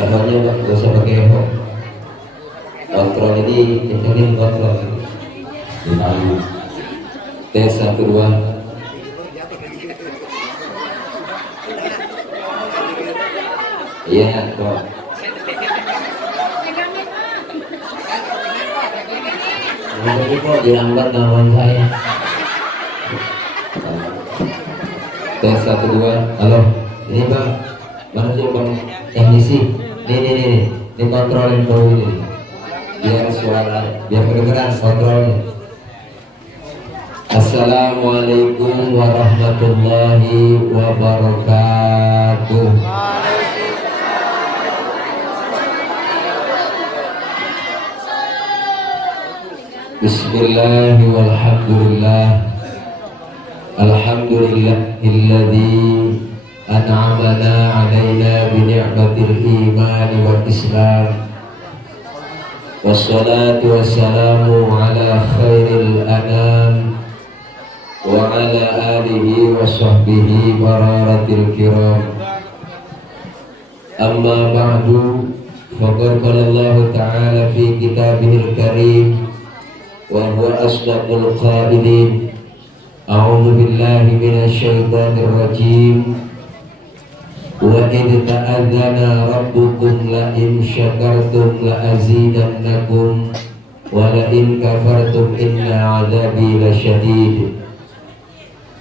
Ehonya nggak usah pakai eho. Kontrol ini kencengin kontrol. Tes 1 2. Iya kok. Ini kok dilambat kawan saya. Tes 1 2. Halo, ini bang, mana sih bang teknisi? Ini kontrolin dulu ini. Biar suara, biar kedengeran kontrolnya. Assalamualaikum warahmatullahi wabarakatuh. Bismillahi walhamdulillah. Alhamdulillahilladzi an'amana 'alaina bi ni'matil iman wal islam. Wassalatu wassalamu ala khairil anam wa ala alihi wa sahbihi bararatil kiram. Amma ba'du, faqad qala Allah ta'ala fi kitabihil karim wa huwa asdaqul qailin. A'udzu billahi minasy syaithanir rajim. Wa idh ta'adzana rabbukum la in syakartum la azidannakum wa la in kafartum inna 'adzabi lasyadid.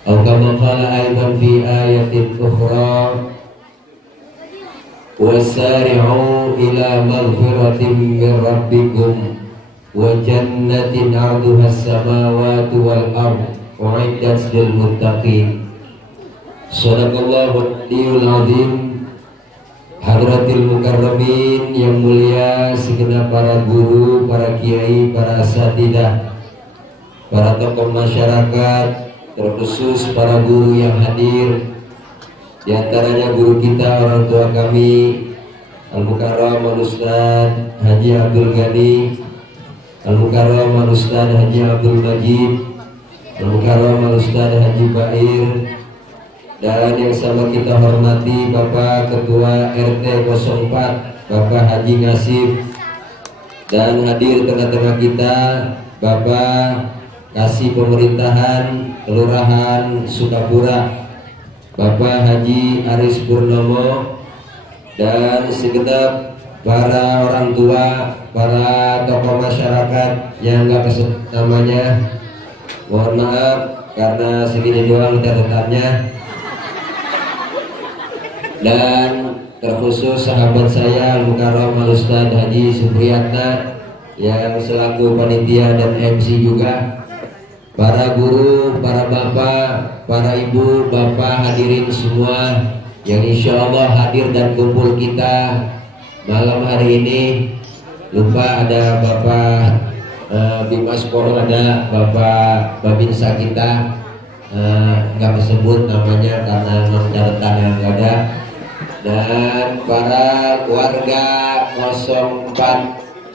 Atau kama qala aidan fi ayatin ukhra, wasari'u ila maghfiratin min rabbikum wa jannatin 'arduha as-samawati wal ardh u'iddat lil muttaqin. Shadaqallahu al-'aliyyul 'azim. Hadratil mukarramin yang mulia, segenap para guru, para kiai, para asatidzah, para tokoh masyarakat, terkhusus para guru yang hadir, di antaranya guru kita, orang tua kami, Al-Mukarram Al-Ustaz Haji Abdul Ghani, Al-Mukarram Al-Ustaz Haji Abdul Majid, Al-Mukarram Al-Ustaz Haji Bair, dan yang sama kita hormati Bapak Ketua RT 04 Bapak Haji Ngasif, dan hadir tengah-tengah kita Bapak Kasih Pemerintahan Kelurahan Sukapura Bapak Haji Aris Purnomo, dan segenap para orang tua, para tokoh masyarakat yang nggak kesebut namanya, mohon maaf karena segini doang catatannya. Dan terkhusus sahabat saya Al-Mukarram Al-Ustaz Haji Supriyatna yang selaku panitia dan MC juga, para guru, para bapak, para ibu, bapak hadirin semua yang insya Allah hadir dan kumpul kita malam hari ini. Lupa ada Bapak Bimas Poro, ada Bapak Babinsa kita, nggak disebut namanya karena non catatan yang nggak ada, dan para warga 04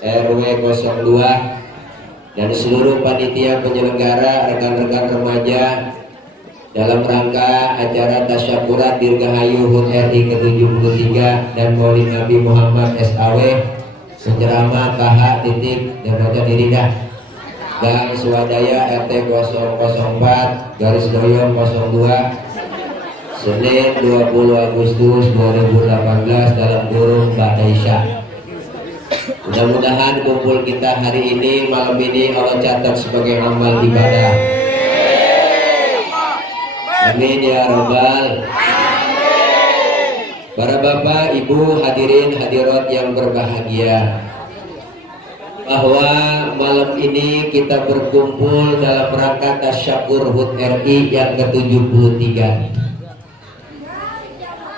RW 02 dan seluruh panitia penyelenggara, rekan-rekan remaja dalam rangka acara tasyakuran Dirgahayu HUT RI ke-73 dan Maulid Nabi Muhammad SAW, penceramah KH titik dan baca diri dah, dan swadaya RT 004 garis doyong 02 Senin 20 Agustus 2018 dalam kurung Ba'da Isya. Mudah-mudahan kumpul kita hari ini, malam ini, Allah catat sebagai amal ibadah. Amin ya Rabbal. Para bapak, ibu, hadirin hadirat yang berbahagia, bahwa malam ini kita berkumpul dalam rangka tasyakur HUT RI yang ke-73.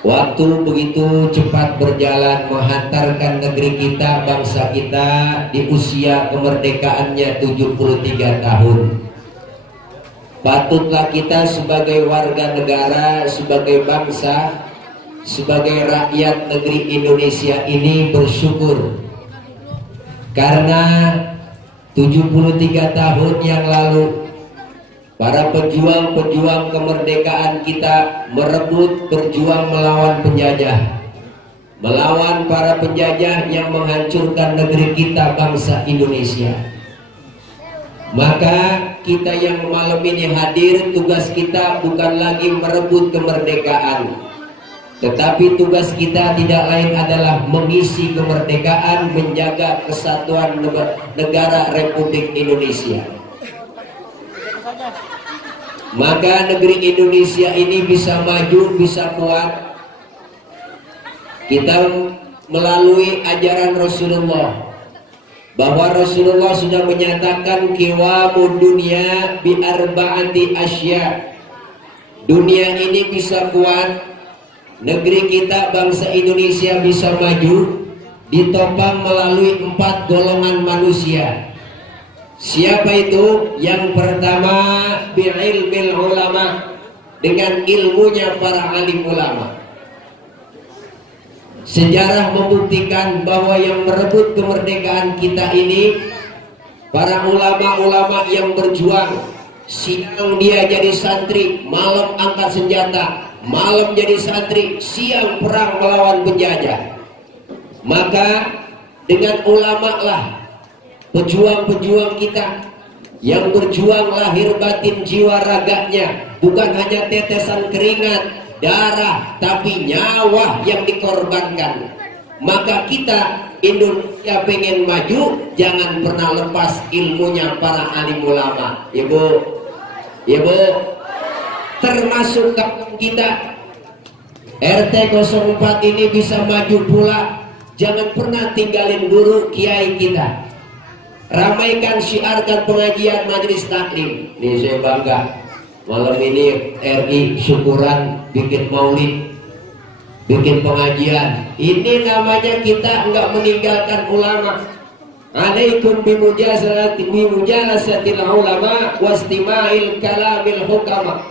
Waktu begitu cepat berjalan menghantarkan negeri kita, bangsa kita di usia kemerdekaannya 73 tahun. Patutlah kita sebagai warga negara, sebagai bangsa, sebagai rakyat negeri Indonesia ini bersyukur, karena 73 tahun yang lalu para pejuang-pejuang kemerdekaan kita merebut, berjuang melawan penjajah. melawan para penjajah yang menghancurkan negeri kita, bangsa Indonesia. Maka kita yang malam ini hadir, tugas kita bukan lagi merebut kemerdekaan, tetapi tugas kita tidak lain adalah mengisi kemerdekaan, menjaga kesatuan negara Republik Indonesia. Maka negeri Indonesia ini bisa maju, bisa kuat kita melalui ajaran Rasulullah, bahwa Rasulullah sudah menyatakan qiwamud dunya bi arba'ati asya. Dunia ini bisa kuat, negeri kita bangsa Indonesia bisa maju, ditopang melalui 4 golongan manusia. Siapa itu? Yang pertama, bi'ilmil ulama, dengan ilmunya para alim ulama. Sejarah membuktikan bahwa yang merebut kemerdekaan kita ini para ulama-ulama yang berjuang. Siang dia jadi santri, malam angkat senjata, malam jadi santri, siang perang melawan penjajah. Maka dengan ulama lah pejuang-pejuang kita yang berjuang lahir batin jiwa raganya, bukan hanya tetesan keringat, darah, tapi nyawa yang dikorbankan. Maka kita Indonesia pengen maju, jangan pernah lepas ilmunya para alim ulama. Ibu, termasuk kampung kita RT 04 ini bisa maju pula. Jangan pernah tinggalin guru kiai kita. Ramaikan, syiarkan pengajian majelis taklim. Ini saya bangga. Malam ini RI syukuran bikin maulid, bikin pengajian. Ini namanya kita enggak meninggalkan ulama. Alaikum bimujalasatil ulama wastima'il kalamil hukama.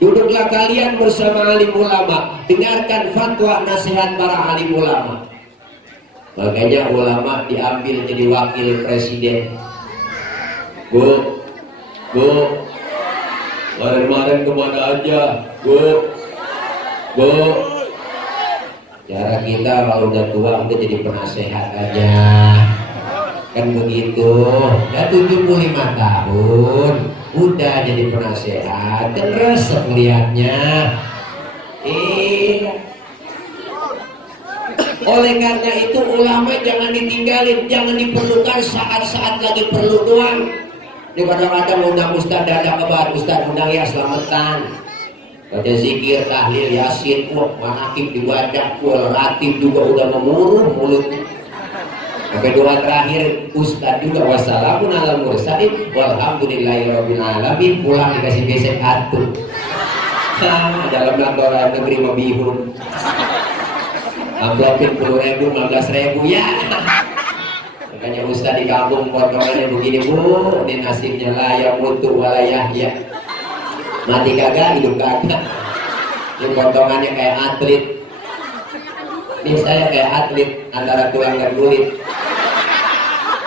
Duduklah kalian bersama alim ulama, dengarkan fatwa nasihat para alim ulama. Makanya ulama diambil jadi wakil presiden. Bu, kemarin kemana aja, Bu? Cara kita kalau udah tua udah jadi penasehat aja, kan begitu. Udah 75 tahun, udah jadi penasehat, kan resep melihatnya. Oleh karena itu ulama jangan ditinggalin, jangan diperlukan saat-saat lagi perlu doang. Ini kadang-kadang undang ustaz dadak kebar, ustaz undang ya selamatan, baca zikir, tahlil, yasin, manakib dibaca, ratib juga udah memuruh mulut. Sampai doa terakhir ustaz juga, wassalamun ala mursalin walhamdulillahirabbil alamin, pulang dikasih besek atuh. Dalam laporan negeri mabihun. Amplopin 10.000, 15.000 ya. Makanya ustaz di kampung potongannya begini, Bu, ini nasibnya layak mutu walayah ya. Mati kagak, hidup kagak. Ini potongannya kayak atlet. Ini saya kayak atlet antara tulang dan kulit.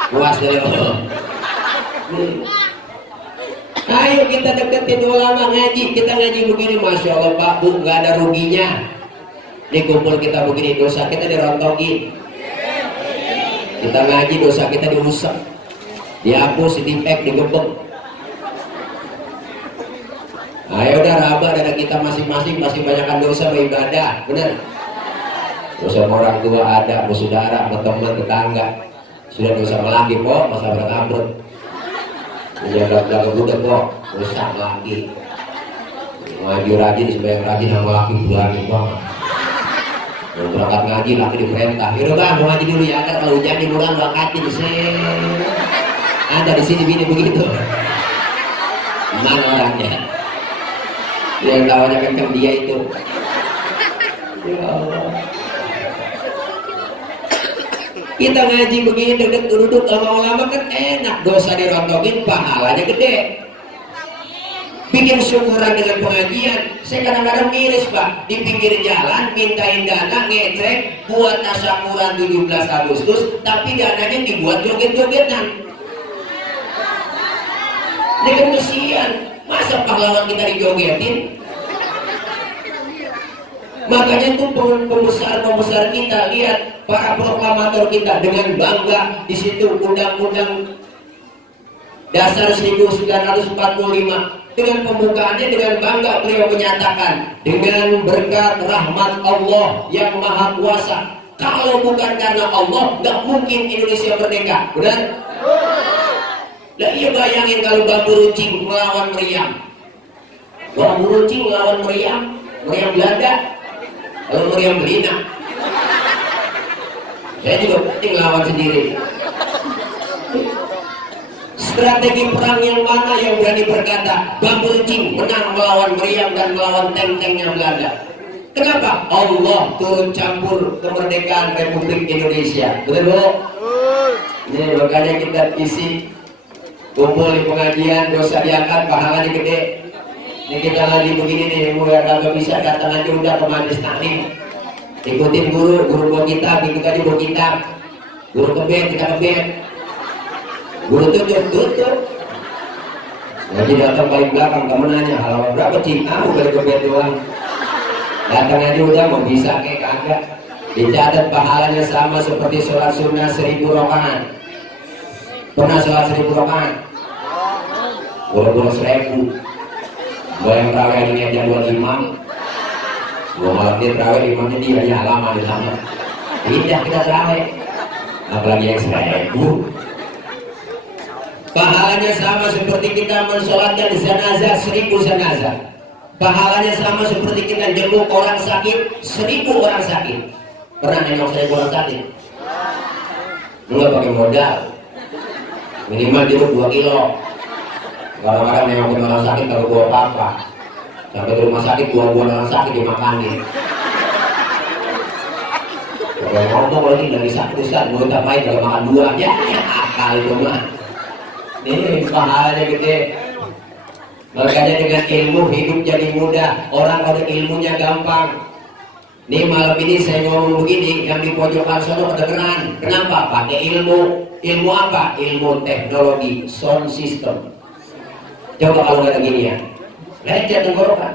Puas dari Allah. Ayo kita deketin ulama ngaji. Kita ngaji begini, Masya Allah Pak Bu, nggak ada ruginya. Ini kumpul kita begini, dosa kita dirontokin. Kita ngaji, dosa kita diusap, dihapus, dipek, digebek. Ayo udah raba dada kita masing-masing, masih banyakkan dosa beribadah, bener? Dosa orang tua ada, bersaudara, berteman, tetangga. Sudah dosa melaki kok, masa berkamrut. Menjaga budak kok, dosa melaki. Ngaji rajin, sebagai rajin sama laki berani banget. Mau berangkat ngaji, laki diperintah. Yaudah bang, mau ngaji dulu ya, kan kalau hujan di bulan wakatin ada di sini bini begitu. Mana orangnya? Yang tawanya kenceng dia itu. Ya Allah. Kita ngaji begini duduk sama ulama kan enak, dosa dirontokin, pahalanya gede. Bikin syukuran dengan pengajian. Saya kadang-kadang miris Pak, di pinggir jalan mintain dana ngecek buat tasyakuran 17 Agustus, tapi dananya dibuat joget-jogetan. Ini kan kesian, masa pahlawan kita dijogetin? Makanya itu pembesar-pembesar kita, lihat para proklamator kita dengan bangga di situ Undang-Undang Dasar 1945 dengan pembukaannya dengan bangga beliau menyatakan dengan berkat rahmat Allah yang Maha Kuasa. Kalau bukan karena Allah, nggak mungkin Indonesia merdeka, benar? Lah iya, bayangin kalau Bambu Runcing melawan Meriam, Bambu Runcing melawan Meriam Belanda, kalau Meriam Belina, saya juga penting lawan sendiri. Strategi perang yang mana yang berani berkata Bambu Runcing menang melawan Meriam dan melawan tank-tanknya Belanda? Kenapa? Allah turun campur kemerdekaan Republik Indonesia. Betul bu? Ini makanya kita isi kumpul di pengajian, dosa diangkat, pahalanya gede. Ini kita lagi begini nih, mulai agak bisa datang aja udah ke majelis taklim. Ikutin guru bawa kitab, ikut aja bawa kitab. Guru kebet, kita kebet. Guru tutup. Jadi datang paling belakang, temen nanya, halaman berapa cing? Udah kebet doang. Datang aja udah, mau bisa kayak kagak. Dicatat pahalanya sama seperti sholat sunnah 1000 rakaat. Pernah sholat 1000 rakaat? Boleh 1000. Gue yang terawih ini aja buat imam. Gue malam dia terawih, imamnya dia ya lama di sana. Tidak kita terawih. Apalagi yang 1000. Pahalanya sama seperti kita mensolatkan jenazah 1000 jenazah. Pahalanya sama seperti kita jenguk orang sakit 1000 orang sakit. Pernah nengok 1000 orang sakit? Enggak pakai modal. Minimal jenguk 2 kilo. Kadang-kadang nengokin orang sakit kalau bawa apa-apa. Sampai ke rumah sakit buah-buahan orang sakit dimakanin. Kalau ngomong lagi dari sakit Ustaz, gue tapain kalau makan 2 ya akal itu mah. Ini pahalanya gede. Makanya dengan ilmu hidup jadi mudah. Orang kalau ilmunya gampang. Nih malam ini saya ngomong begini, yang di pojokan sono kedengeran. Kenapa? Pakai ilmu. Ilmu apa? Ilmu teknologi sound system. Coba kalau nggak ada gini ya, lecet tenggorokan.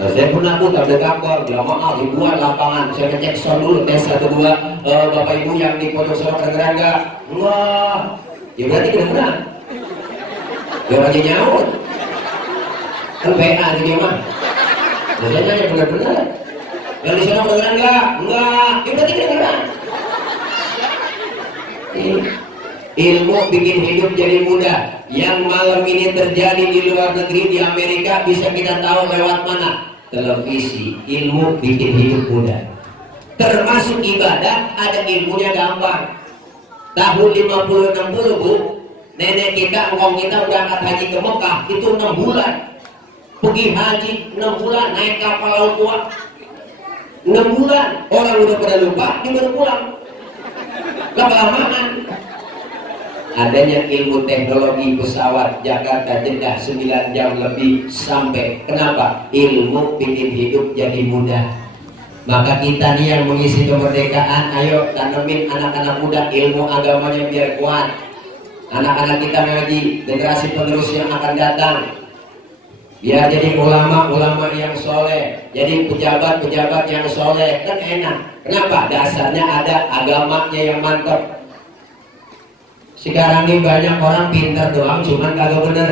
Nah saya pernah putar di kantor, jamaah ribuan lapangan. Saya ngecek sound dulu, tes 1 2. Bapak ibu yang di pojok sono kedengeran nggak? Enggak. Ya berarti kedengeran. Dia lagi nyaut kan PA dia mah. Biasanya yang benar-benar yang di sana kedengeran enggak, dia berarti kedengeran. Ilmu bikin hidup jadi mudah. Yang malam ini terjadi di luar negeri, di Amerika, bisa kita tahu lewat mana? Televisi. Ilmu bikin hidup mudah. Termasuk ibadah, ada ilmunya gampang. Tahun 50-60 bu, nenek kita, engkong kita berangkat haji ke Mekah itu 6 bulan. Pergi haji 6 bulan, naik kapal laut tua 6 bulan. Orang udah pada lupa, dia baru pulang. Lama-lamaan. Adanya ilmu teknologi pesawat Jakarta Jeddah 9 jam lebih sampai. Kenapa? Ilmu bikin hidup jadi mudah. Maka kita nih yang mengisi kemerdekaan, ayo tanemin anak-anak muda ilmu agamanya biar kuat. Anak-anak kita ngaji, generasi penerus yang akan datang, biar jadi ulama-ulama yang soleh, jadi pejabat-pejabat yang soleh, kan enak. Kenapa? Dasarnya ada agamanya yang mantap. Sekarang ini banyak orang pintar doang, cuman kagak bener.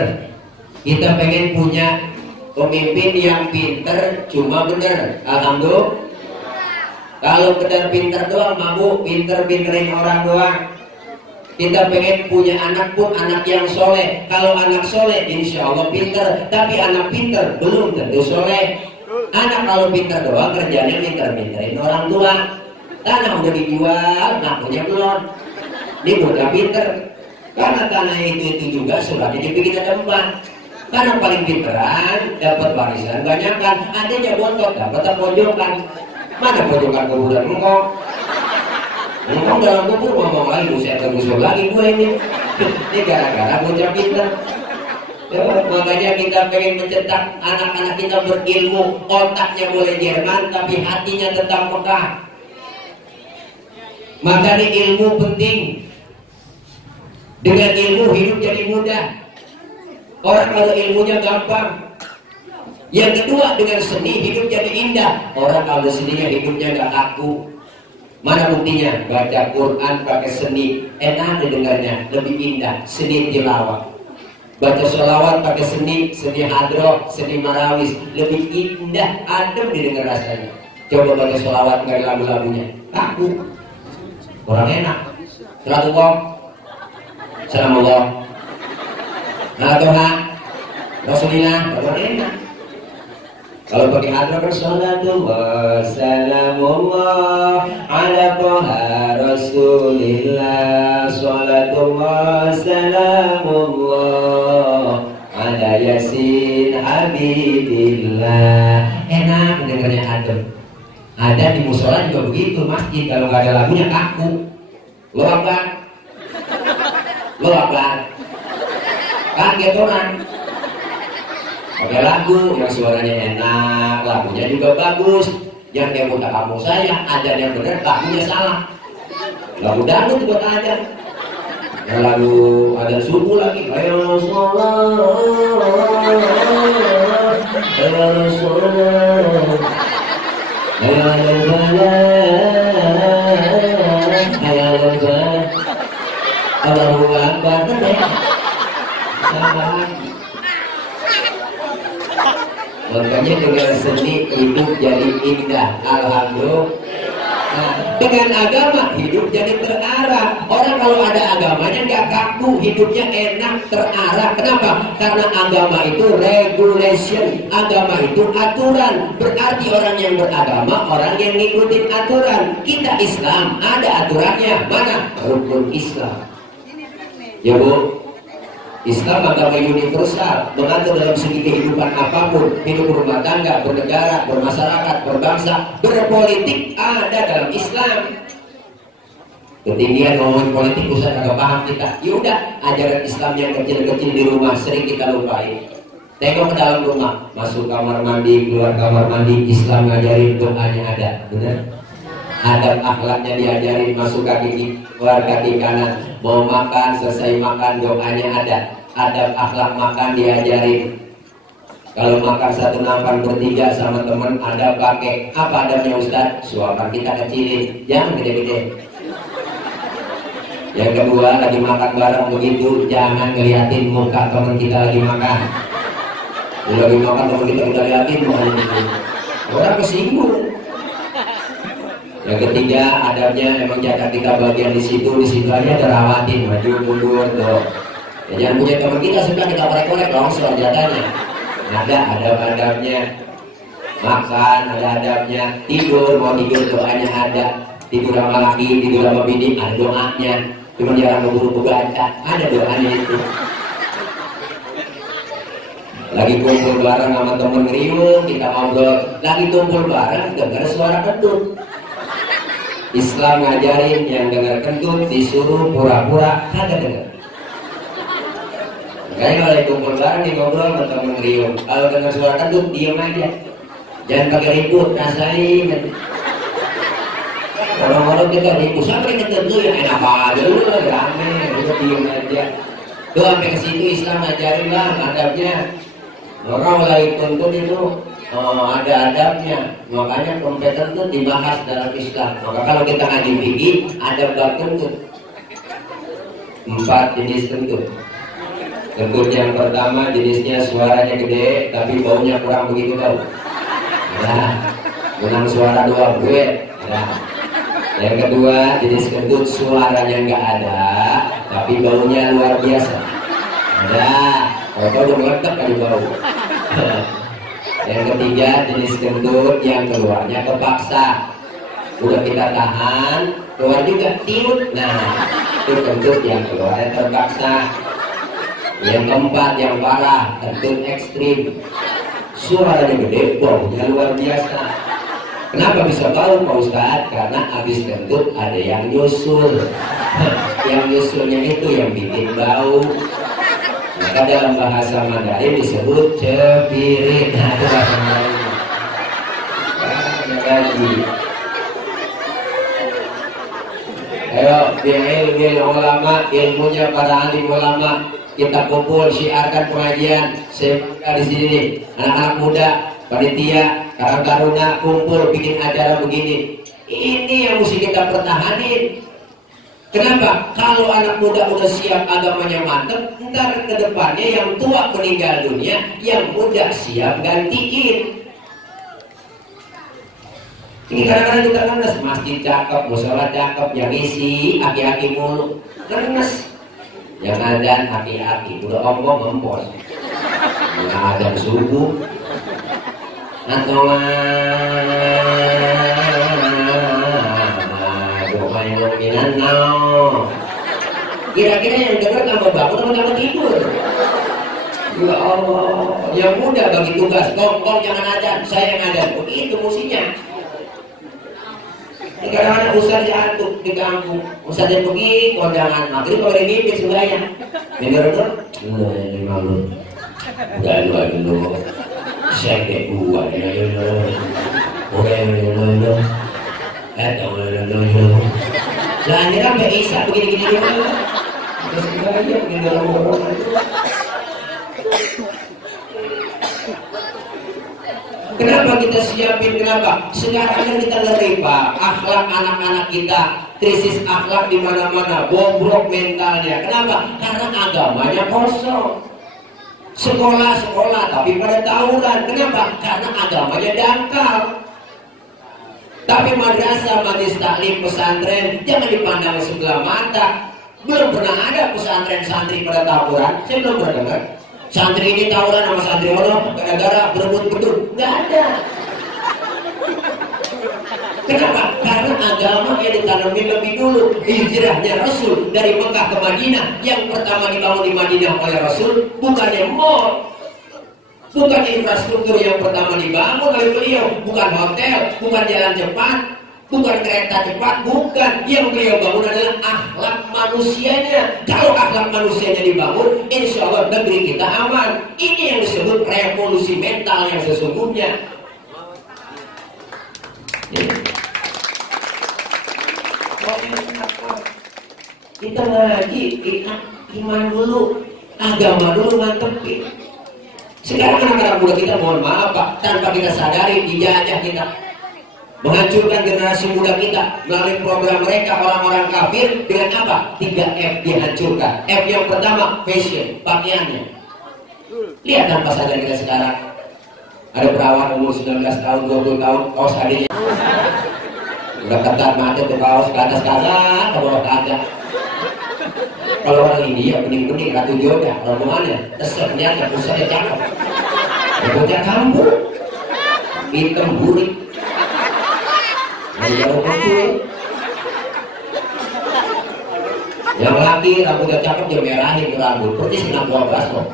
Kita pengen punya pemimpin yang pintar, cuma bener. Alhamdulillah. Kalau kedar pintar doang, mabuk pinter-pinterin orang doang. Kita pengen punya anak pun anak yang soleh. Kalau anak soleh, insya Allah pinter. Tapi anak pinter belum tentu soleh. Anak kalau pinter doang, kerjanya pinter-pinterin orang tua. Tanah udah dijual, ngakunya belum. Dia udah pinter. Karena tanah itu juga sebabnya dibikin ada 4. Karena paling pinteran, dapat warisan banyak kan. Adanya bontot, dapat pojokan. Mana pojokan kuburan engkong? Engkong dalam kubur ngomong lagi, saya tergusur lagi gue ini. Ini gara-gara bocah pinter. Makanya kita pengen mencetak anak-anak kita berilmu. Otaknya boleh Jerman, tapi hatinya tetap Mekah. Makanya ilmu penting. Dengan ilmu hidup jadi mudah. Orang kalau ilmunya gampang, Yang kedua, dengan seni hidup jadi indah. Orang kalau seninya hidupnya nggak kaku. Mana buktinya? Baca Quran pakai seni, enak didengarnya, lebih indah. Seni tilawah. Baca sholawat pakai seni, seni hadroh, seni marawis, lebih indah, adem didengar rasanya. Coba baca sholawat nggak ada lagu-lagunya, kaku, orang enak. Salatullah, salamullah, nah Tuhan, Rasulillah, orang enak. Kalau pakai hadroh kan salatullah, salamullah, ala toha Rasulillah, salatullah, salamullah, ala yasin habibillah. Enak dengarnya adem. Ada di musola juga begitu, masjid kalau nggak ada lagunya kaku. Lo apa? Kaget orang. Pakai lagu yang suaranya enak, lagunya juga bagus. Yang dia buta kamu saya, ajan yang benar, lagunya salah. Lagu dangdut buat ajan. Yang lagu ajan subuh lagi. Ayo sholat, ayo sholat, ayo sholat, ayo sholat. Allahu Akbar. Salah. Makanya dengan seni hidup jadi indah. Alhamdulillah. Nah, dengan agama hidup jadi terarah. Orang kalau ada agamanya nggak kaku, hidupnya enak, terarah. Kenapa? Karena agama itu regulation, agama itu aturan. Berarti orang yang beragama, orang yang ngikutin aturan. Kita Islam ada aturannya. Mana? Rukun Islam. Ya Bu. Islam agama universal, mengatur dalam segi kehidupan apapun, hidup rumah tangga, bernegara, bermasyarakat, berbangsa, berpolitik ada dalam Islam. Ketinggian ngomongin politik usah agak paham kita. Yaudah, ajaran Islam yang kecil-kecil di rumah sering kita lupain. Tengok ke dalam rumah, masuk kamar mandi, keluar kamar mandi, Islam ngajarin doanya ada, benar? Adab akhlaknya diajarin, masuk kaki kiri, keluar kaki kanan, mau makan, selesai makan doanya ada. Adab akhlak makan diajarin. Kalau makan satu nampan bertiga sama temen ada pakai apa adabnya Ustaz? Suapan kita kecilin, jangan gede-gede. Yang kedua, lagi makan bareng begitu, jangan ngeliatin muka temen kita lagi makan. Lagi makan temen kita liatin mukanya gitu. Orang kesinggung. Yang ketiga, adabnya emang jatah kita bagian di situ aja terawatin, maju mundur tuh. Ya, jangan punya teman kita suka kita korek-korek longsor jatahnya. Ada adab-adabnya. Makan ada adabnya. Tidur mau tidur doanya ada. Tidur sama laki, tidur sama bini ada doanya. Cuma jangan keburu kebaca, ada doanya itu. Lagi kumpul bareng sama temen ngeriung, kita ngobrol. Lagi kumpul bareng, dengar suara kentut. Islam ngajarin yang dengar kentut disuruh pura-pura kagak dengar. Makanya kalau kumpul bareng nih ngobrol sama temen ngeriung, kalau dengar suara kentut diam aja, jangan pakai ribut, rasain. Orang-orang kita ribut sampai kentut tuh yang enak aja lu rame, udah diam aja. Tuh sampai ke situ Islam ngajarin lah adabnya. Orang lagi kentut itu ada adabnya, makanya kompeten itu dibahas dalam Islam. Maka kalau kita ngaji fikih, ada bab kentut. 4 jenis kentut. Kentut yang pertama jenisnya suaranya gede, tapi baunya kurang begitu tahu. Nah, menang suara doang gue. Nah, yang kedua jenis kentut suaranya nggak ada, tapi baunya luar biasa. Ada, kalau udah meledak kali bau. Yang ketiga jenis kentut yang keluarnya kepaksa, udah kita tahan keluar juga tiut. Nah itu kentut yang keluarnya terpaksa. Yang keempat yang parah, kentut ekstrim, suaranya gede, baunya luar biasa. Kenapa bisa bau Pak Ustadz? Karena habis kentut ada yang nyusul. Yang nyusulnya itu yang bikin bau. Maka dalam bahasa Mandarin disebut cepirit. Nah itu bahasa Mandarin. Lagi. Ayo, ilmunya para alim ulama. kita kumpul syiarkan pengajian. Saya di sini nih, anak-anak muda, panitia, Karang Taruna kumpul bikin acara begini. Ini yang mesti kita pertahanin. Kenapa? Kalau anak muda udah siap, agamanya mantep, ntar ke depannya yang tua meninggal dunia, yang muda siap gantiin. Ini kadang-kadang kita ngenes, masjid cakep, musola cakep, yang isi aki-aki mulu, ngenes. Yang ada aki-aki, udah ompong ngempos. Yang ada subuh, kira-kira yang denger tambah bangun atau tambah tidur? Ya Allah, yang muda bagi tugas, kong jangan ada, saya yang ada, begitu musinya. Kadang-kadang ustaz jatuh di kampung, ustaz yang pergi kondangan maghrib kalau ini mimpi sembahyang, dengar-dengar, ini malu, udah lu, saya kayak gua, lah akhirnya sampai Isa begini-gini doang. Terus kita aja begini dalam orang. Kenapa kita siapin? Kenapa? Sekarang kan kita ngeri Pak, akhlak anak-anak kita, krisis akhlak di mana-mana, bobrok mentalnya. Kenapa? Karena agamanya kosong. Sekolah tapi pada tawuran. Kenapa? Karena agamanya dangkal. Tapi madrasah, majelis taklim, pesantren jangan dipandang sebelah mata. Belum pernah ada pesantren santri pada tawuran. Saya belum pernah dengar. Santri ini tawuran sama santri ono gara-gara berebut gedung. Nggak ada. Kenapa? Karena agama yang ditanami lebih dulu. Hijrahnya Rasul dari Mekah ke Madinah. Yang pertama dibangun di Madinah oleh Rasul bukannya mall, bukan infrastruktur yang pertama dibangun oleh beliau, bukan hotel, bukan jalan cepat, bukan kereta cepat, bukan. Yang beliau bangun adalah akhlak manusianya. Kalau akhlak manusianya dibangun, insya Allah negeri kita aman. Ini yang disebut revolusi mental yang sesungguhnya. Kita ngaji, iman dulu, agama dulu mantepin. Sekarang anak-anak muda kita, mohon maaf Pak, tanpa kita sadari dijajah kita, menghancurkan generasi muda kita melalui program mereka, orang-orang kafir. Dengan apa? 3F dihancurkan. F yang pertama, fashion, pakaiannya. Lihat tanpa sadar kita sekarang, ada perawan umur 19 tahun, 20 tahun, kaos adiknya udah ketat macet tuh, kaos ke atas kagak, ke bawah kagak. Kalau orang India bening-bening, Ratu Joda, rombongannya ternyata pusatnya cakep. Rambutnya kampung, hitam burik, jauh kecil. Yang laki rambutnya cakep dia merahin ke rambut, persis kena 12 kok.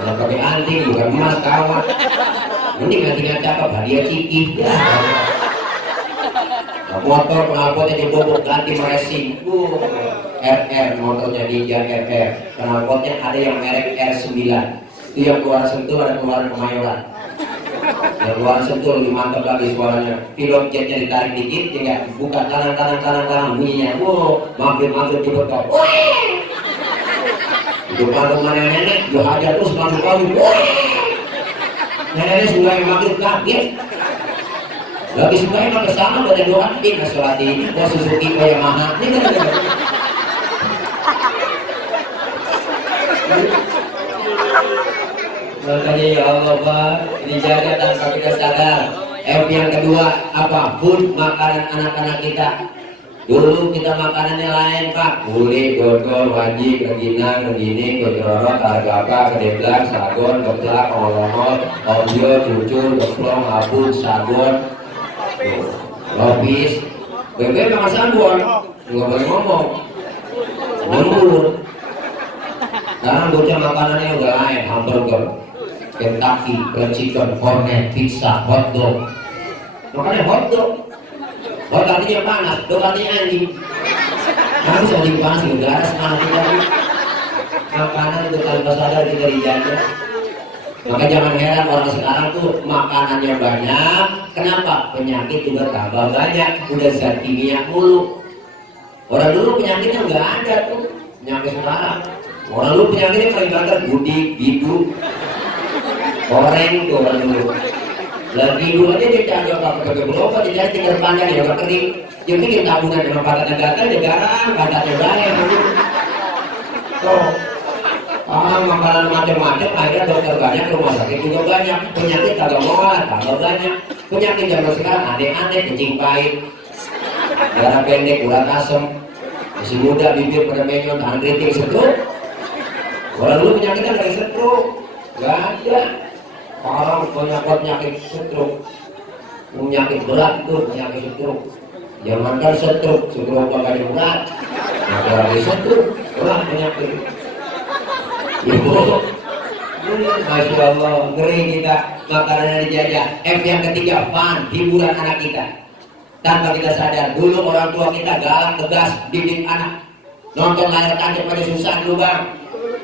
Kalau pakai anting bukan emas kawat, mending antingnya cakep, hadiah ciki. Motor knalpotnya dibobok ganti meresing. RR motornya Ninja RR. Knalpotnya ada yang merek R9. Itu yang keluar Sentul, ada keluar Kemayoran. Yang keluar Sentul lebih mantap lagi suaranya. Pilot jetnya ditarik dikit, dia buka kanan bunyinya. Mampir dibetok. Itu kalau mana nenek, dia hajar terus masuk. Nenek sudah yang mampir kaget. Lagi suka emang kesana baca doa ini sholat ini, Suzuki Yamaha. Ini kan makanya ya Allah Pak, dijaga tanpa kita sadar. F yang kedua apa? Food, makanan anak-anak kita. Dulu kita makanannya lain Pak, gulai, dodol, wajib, keginang, begini, kejorot, harga apa, kedeblak, sagon, geblak, olong-olong, obyo, cucur, geplong, abut, sagon, lopis, bebek makan sabun, nggak boleh ngomong, lembur. Sekarang bocah makanannya udah lain, hamburger, Kentucky, fried chicken, cornet, pizza, hotdog. Makanya hotdog, hot artinya panas, dog artinya anjing. Kamu bisa anjing panas, udara semangat kita. Makanan itu tanpa sadar kita dijajah. Maka jangan heran orang sekarang tuh makanannya banyak. Kenapa? Penyakit juga tambah banyak. Udah zat kimia mulu. Orang dulu penyakitnya nggak ada tuh. Penyakit sekarang Orang dulu penyakitnya paling banter gudik, biduk, koreng tuh orang dulu. Lagi dulu aja dia agak pakai berobat, dia cari tinggal panjang dia agak kering. Dia bikin tabungan dengan pantatnya gatal, dia garang, pantatnya bayar. Tuh, makanan macam-macam, akhirnya dokter banyak, rumah sakit juga banyak, penyakit kagak muat, tambah banyak. Penyakit zaman sekarang aneh-aneh, kencing pahit, darah pendek, urat asem, masih muda, bibir pada menyon, tahan keriting, stroke. Orang dulu penyakitnya dari stroke, nggak ada. Orang banyak penyakit stroke, penyakit berat tuh penyakit stroke. Jangan kan stroke bakal berat, ada lagi stroke, berat penyakit. Ibu, Masya Allah, ngeri kita makanannya dijajah. F yang ketiga, fun, hiburan anak kita. Tanpa kita sadar, dulu orang tua kita galak, tegas, didik anak. Nonton layar tancap pada susah dulu bang.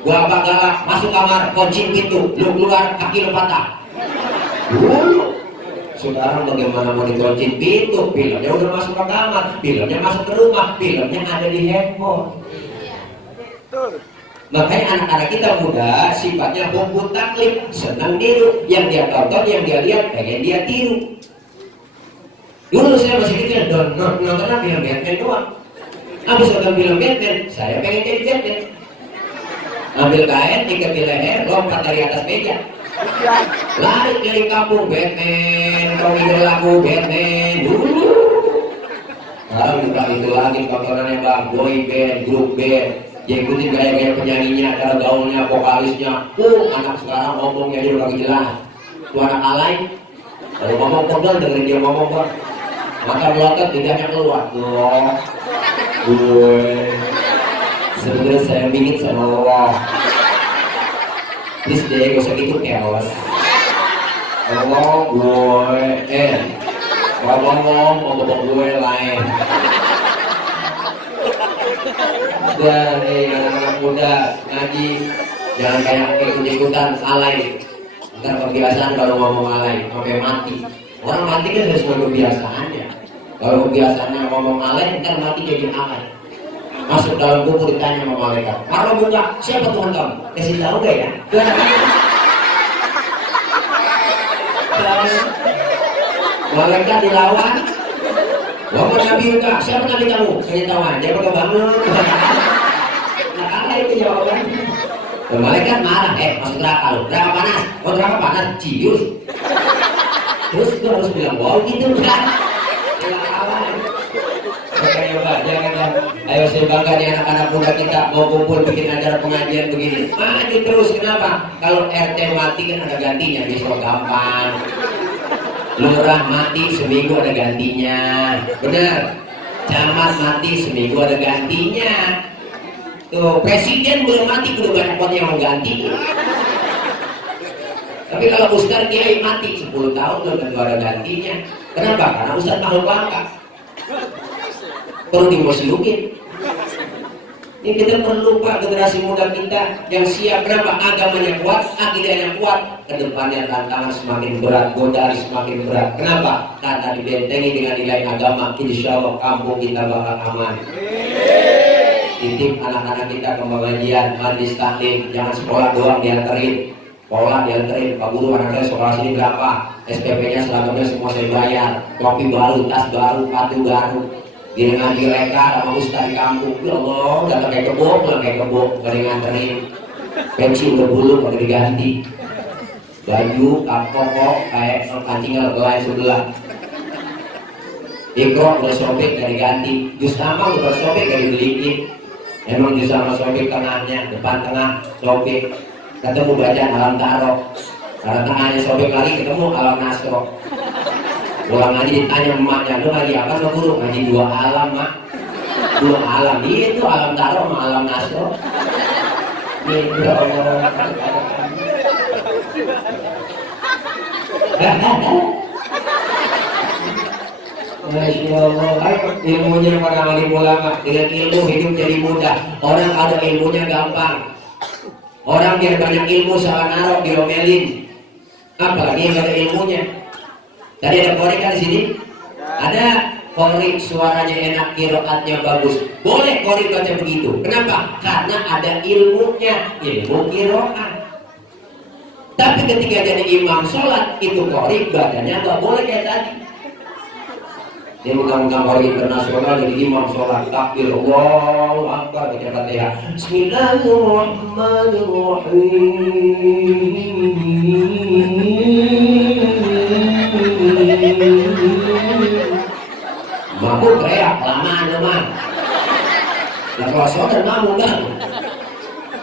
Gua apa galak, masuk kamar, kunci pintu, lu keluar, kaki lu patah. Dulu. Sekarang bagaimana mau dikunci pintu, filmnya udah masuk ke kamar, filmnya masuk ke rumah, filmnya ada di handphone. Makanya anak-anak kita muda sifatnya hukum taklid, senang tiru, yang dia tonton, yang dia lihat, pengen dia tiru. Dulu saya masih kecil, nonton film Batman doang. Habis nonton film Batman, saya pengen jadi Batman. Ambil kain, ikat di leher, lompat dari atas meja, lari keliling kampung, Batman, kau idola aku Batman. Dulu. Sekarang juga itu lagi tontonannya bang, boy band, grup band. Dia ikutin gaya-gaya penyanyinya, cara gaulnya, vokalisnya. Anak sekarang ngomongnya dia udah jelas. Itu anak alay. Kalau ngomong pegel, dengerin dia ngomong kok. Mata melotot, lidahnya keluar. Gue sebenarnya saya bingit sama Allah. Please deh, gak usah gitu chaos. Allah, gue, ngomong gue lain. Dan anak-anak muda ngaji jangan kayak ikut-ikutan alay. Ntar kebiasaan kalau ngomong alay sampai mati. Orang mati kan sesuai kebiasaannya. Kalau kebiasaannya ngomong alay, ntar mati jadi alay. Masuk dalam kubur ditanya sama malaikat. Kalau buka, siapa Tuhan kamu? Kasih tahu gak ya? Malaikat dilawan. Wahai Nabi Yuka, siapa Nabi kamu? Saya tahu aja, udah bangun. Nah, apa itu jawabannya? Malaikat marah, masuk neraka lu. Neraka panas, neraka panas, cius. Terus itu harus bilang, wow gitu kan? Makanya Pak, jangan. Ayo saya bangga nih anak-anak muda kita mau kumpul bikin acara pengajian begini. Maju terus, kenapa? Kalau RT mati kan ada gantinya, besok gampang. Lurah mati seminggu ada gantinya, benar. Camat mati seminggu ada gantinya. Tuh presiden belum mati udah banyak orang yang mau ganti. Tapi kalau Ustaz Kiai mati 10 tahun belum tentu ada gantinya. Kenapa? Karena Ustaz makhluk langka. Perlu dimuseumkan. Ini kita perlu Pak, generasi muda kita yang siap. Kenapa? Agamanya kuat, akidahnya kuat. Kedepannya tantangan semakin berat, godaan semakin berat. Kenapa? Karena dibentengi dengan nilai agama. Insya Allah kampung kita bakal aman. Titip anak-anak kita ke pengajian, majlis taklim, jangan sekolah doang dianterin. Sekolah dianterin, Pak Guru anak saya sekolah sini berapa? SPP-nya seragamnya semua saya bayar. Kopi baru, tas baru, sepatu baru. Dengan direka sama Ustaz di kampung. Ya Allah, udah kayak kebo, pulang kayak kebo, gak ada nganterin. Pensi udah bulu, gak diganti. Baju, kapok, kayak kancingnya ke lain sebelah. Ikro udah sobek, gak diganti. Jus sama udah sobek, gak dibeliin. Emang jus sama sobek tengahnya, depan tengah sobek. Ketemu bacaan alam taro. Karena tengahnya sobek lagi, ketemu alam nasro. Pulang ngaji ditanya emaknya, lu ngaji apa lo Guru? Ngaji 2 alam mak. 2 alam, itu alam taro sama alam nasro. Gitu Allah. Masya Allah. Ilmunya para alim ulama. Dengan ilmu hidup jadi mudah. Orang ada ilmunya gampang. Orang biar banyak ilmu salah naruh diomelin. Apalagi yang ada ilmunya. Tadi ada korek kan di sini? Ada. Qori suaranya enak, qiraatnya bagus. Boleh qori baca begitu. Kenapa? Karena ada ilmunya, ilmu qiraat. Tapi ketika jadi imam sholat, itu qori badannya nggak boleh kayak tadi. Dia bukan qori internasional, jadi imam sholat takbir Allahu Akbar baca Fatihah. Bismillahirrahmanirrahim. Mampu teriak lamaan. Nah kalau sholat mampu kan?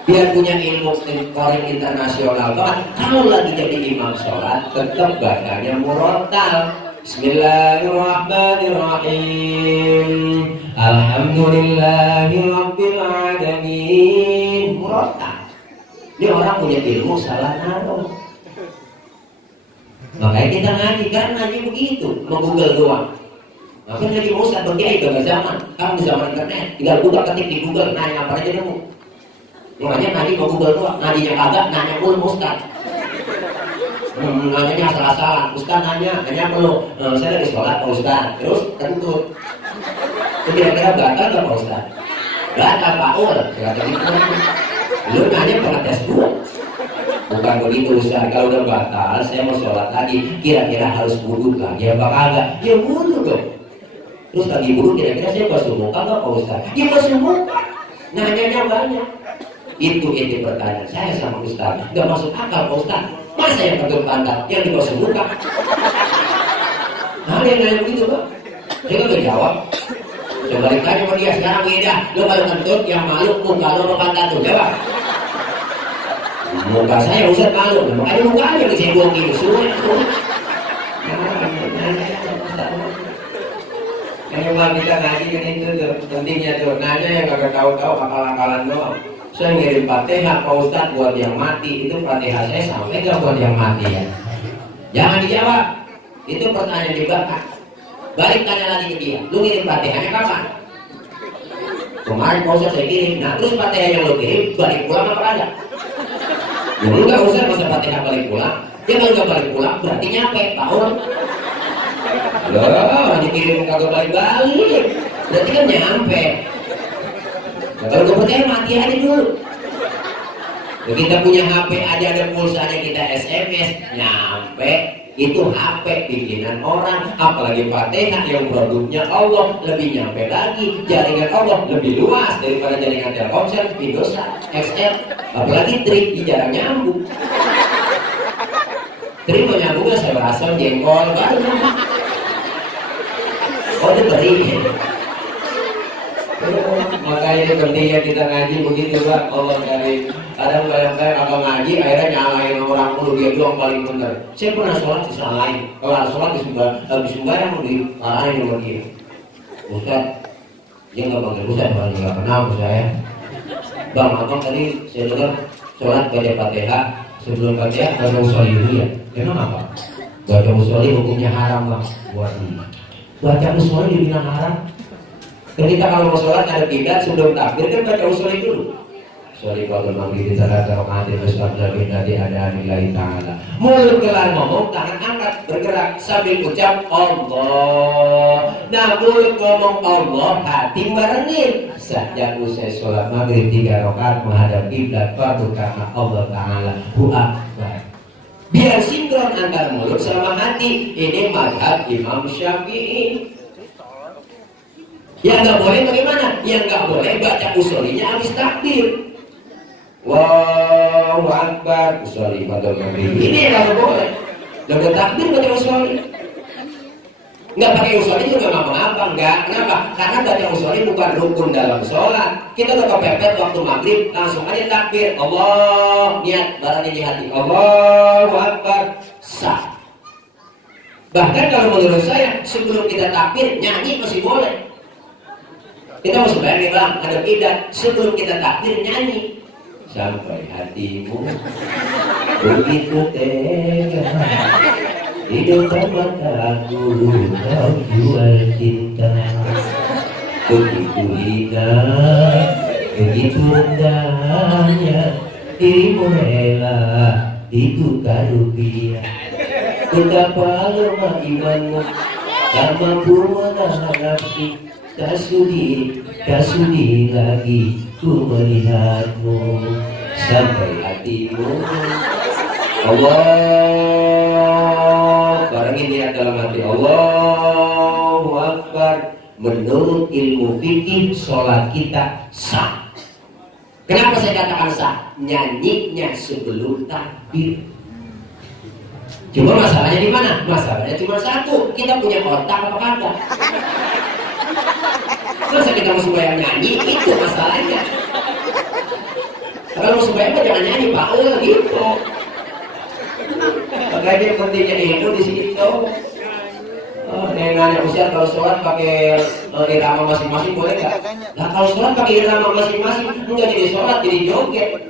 Biar punya ilmu qori internasional kan? Kalau lagi jadi imam sholat, tetap badannya murotal. Bismillahirrahmanirrahim. Alhamdulillahirabbil alamin. Murotal. Ini orang punya ilmu salah naruh. Makanya kita ngaji, karena ngaji begitu, nge-google doang. Makanya lagi Ustaz berkiai gak zaman. Kamu di zaman internet, tinggal buka ketik di Google, nanya apa aja dulu. Makanya ngaji ke Google doang, ngajinya kagak, nanya pun Ustaz. Nanyanya asal-asalan, Ustaz nanya perlu. Saya lagi sholat Pak Ustaz, terus kentut. Itu kira-kira batal gak Pak Ustaz? Batal Pak Ul, lu nanya pernah tes dulu. Bukan begitu Ustaz, kalau udah batal, saya mau sholat lagi, kira-kira harus wudhu lagi apa kagak? Ya wudhu dong. Terus lagi wudhu, kira-kira saya basuh muka nggak Pak Ustaz? Ya basuh muka. Nanyanya banyak. Itu pertanyaan saya sama Ustaz. Gak masuk akal Pak Ustaz. Masa yang kentut pantat yang dibasuh muka? Nah, dia nanya begitu Pak. Saya nggak jawab. Coba ditanya sama dia sekarang beda. Lo kalau kentut yang malu muka lo sama pantat tuh, jawab. Muka saya Ustaz malu, makanya mukanya disebut gitu semua. Memang kita ngaji kan itu tuh pentingnya tuh, nanya yang gak tahu-tahu akal-akalan doang. Saya ngirim Fatihah Pak Ustaz buat yang mati, itu Fatihah saya sampai gak buat yang mati ya? Jangan dijawab, itu pertanyaan dibakar. Balik tanya lagi ke dia, lu ngirim Fatihahnya kapan? Kemarin Pak Ustaz saya kirim, nah terus Fatihah yang lu kirim balik pulang apa ada? Ya enggak Ustaz, masa Fatihah balik pulang? Ya kalau gak balik pulang berarti nyampe, tahun. Loh, dikirim kagak balik-balik. Berarti kan nyampe. Nah, kalau gak percaya mati aja dulu. Nah, kita punya HP aja ada pulsanya, kita SMS nyampe. Itu HP bikinan orang. Apalagi Fatihah yang produknya Allah, lebih nyampe lagi. Jaringan Allah lebih luas daripada jaringan Telkomsel, Indosat, XL. Apalagi Tri, jarang nyambung. Tri mau nyambungnya saya rasa jengkol baru. Oh itu beri. Makanya itu pentingnya kita ngaji begitu Pak. Allah dari kadang kayak apa ngaji akhirnya nyalain orang mulu, dia doang paling benar. Saya pernah sholat disalahin. Kalau sholat habis sembahyang dimarahin sama dia. Ustaz, dia nggak panggil Ustaz, paling nggak kenal saya. Bang, abang tadi saya dengar sholat baca Fatihah, sebelum Fatihah baca usholi dulu ya. Kenapa? Baca usholi hukumnya haram Bang. Buat ini. Baca usholi dibilang haram. Ketika kalau mau sholat ada kiblat sebelum takbir kan baca usholi dulu. Usholi kalau maghrib salat rakaat terus qabla binati ada lillahi ta'ala. Mulut kelar ngomong, tangan angkat bergerak sambil ucap Allah. Nah mulut ngomong Allah, hati barengin. Sejak usai sholat maghrib 3 rakaat menghadap kiblat fardu karena Allah Ta'ala Hu Akbar. Biar sinkron antara mulut sama hati. Ini mazhab Imam Syafi'i. Yang nggak boleh bagaimana? Yang nggak boleh baca usholinya habis takbir. Allahu Akbar, usholi pada maghrib. Ini yang nggak boleh. Udah takbir baca usholi. Nggak pakai usholi juga nggak mengapa, nggak. Kenapa? Karena baca usholi bukan rukun dalam sholat. Kita udah kepepet waktu maghrib, langsung aja takbir. Allah, niat barangnya di hati. Allahu Akbar, sah. Bahkan kalau menurut saya sebelum kita takbir nyanyi masih boleh. Kita mau sebayang Bang, ada kiblat sebelum kita takbir nyanyi. Sampai hatimu begitu tega di depan mataku kau jual cinta. Begitu hina, begitu rendahnya dirimu rela ditukar rupiah. Betapa lemah imanmu tak mampu menahan nafsu, tak sudi lagi ku melihatmu sampai hatimu. Allah, barangin niat dalam hati, Allahu Akbar. Menurut ilmu fikih sholat kita sah. Kenapa saya katakan sah? Nyanyinya sebelum takbir. Cuma masalahnya di mana? Masalahnya cuma satu, kita punya otak apa kagak? Masa kita mau sembahyang nyanyi, itu masalahnya. Kalau mau sembahyang jangan nyanyi, Pak, gitu. Makanya pentingnya ilmu di situ. Nanya Ustaz, kalau sholat pakai irama masing-masing boleh nggak? Nah kalau sholat pakai irama masing-masing enggak jadi sholat, jadi joget.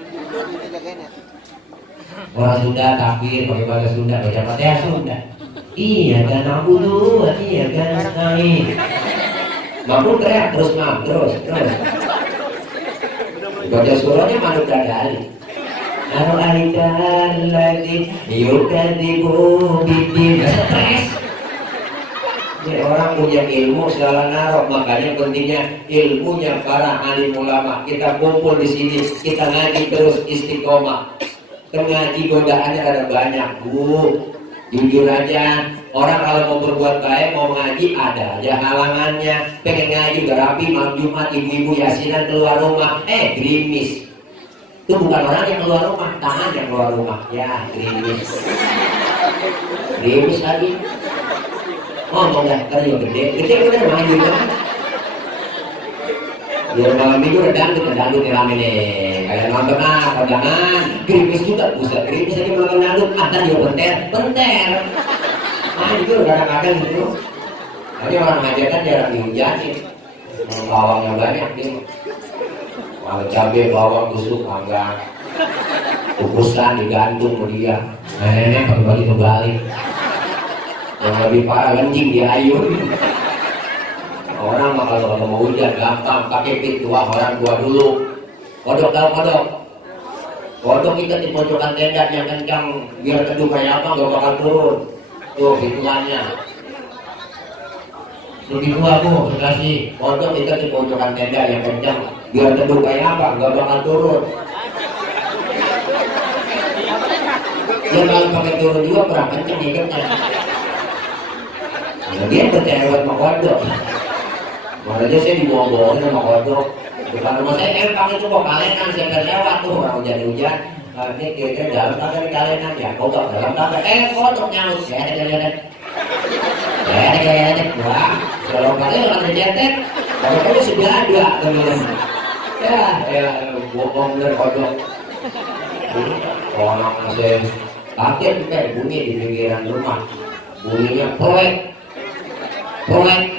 Orang Sunda takbir pakai bahasa Sunda, baca Fatihah Sunda. Iya kan aku dulu, iya kan naik. Mampu teriak terus. Baca surahnya manut dadali. Ar-Aitan lagi yukadzibu bidin. Stres. Ini orang punya ilmu segala naruh, makanya pentingnya ilmunya para alim ulama. Kita kumpul di sini, kita ngaji terus istiqomah. Ngaji godaannya ada banyak, Bu. Jujur aja, orang kalau mau berbuat baik, mau ngaji ada aja halangannya. Pengen ngaji udah rapi, malam Jumat ibu-ibu yasinan keluar rumah, gerimis. Itu bukan orang yang keluar rumah, tangan yang keluar rumah. Ya, gerimis. Gerimis lagi. Ngomong dah, karena gede udah maju kan. Biar malam minggu udah dangdut rame nih. Kayak nonton jangan gerimis juga, buset gerimis lagi malam dangdut. Ada dia benter. Nah itu kadang-kadang gitu. Jadi orang hajatan jarang dihujanin. Bawangnya banyak nih. Kalau cabai, bawang, tusuk, angga, kukusan digantung sama dia. Nenek pagi-pagi kembali. Yang lebih parah lenjing dia ayun. Orang mah kalau mau hujan gampang pakai pintu orang tua dulu. Kodok kita di pojokan tenda yang kencang biar teduh kayak apa nggak bakal turun. Tuh pintuannya. Begitu aku kasih kodok kita di pojokan tenda yang kencang biar teduh kayak apa nggak bakal turun. Dia kalau pakai turun juga kurang kencang ikatnya. Nah, dia percaya buat sama kodok. Makanya saya dibawa-bawain sama kodok. Depan rumah saya empang itu kok kalenan, saya terlewat tuh orang hujan-hujan. Ini kira-kira dalam kagak di kalenan ya, kodok dalam kagak. Kodok nyaut, lihat. Wah, kalau kalian orang tercetek, kalau kamu sudah ada teman-teman. Ya, bohong dari kodok. Orang masih kaget kayak bunyi di pinggiran rumah. Bunyinya proyek,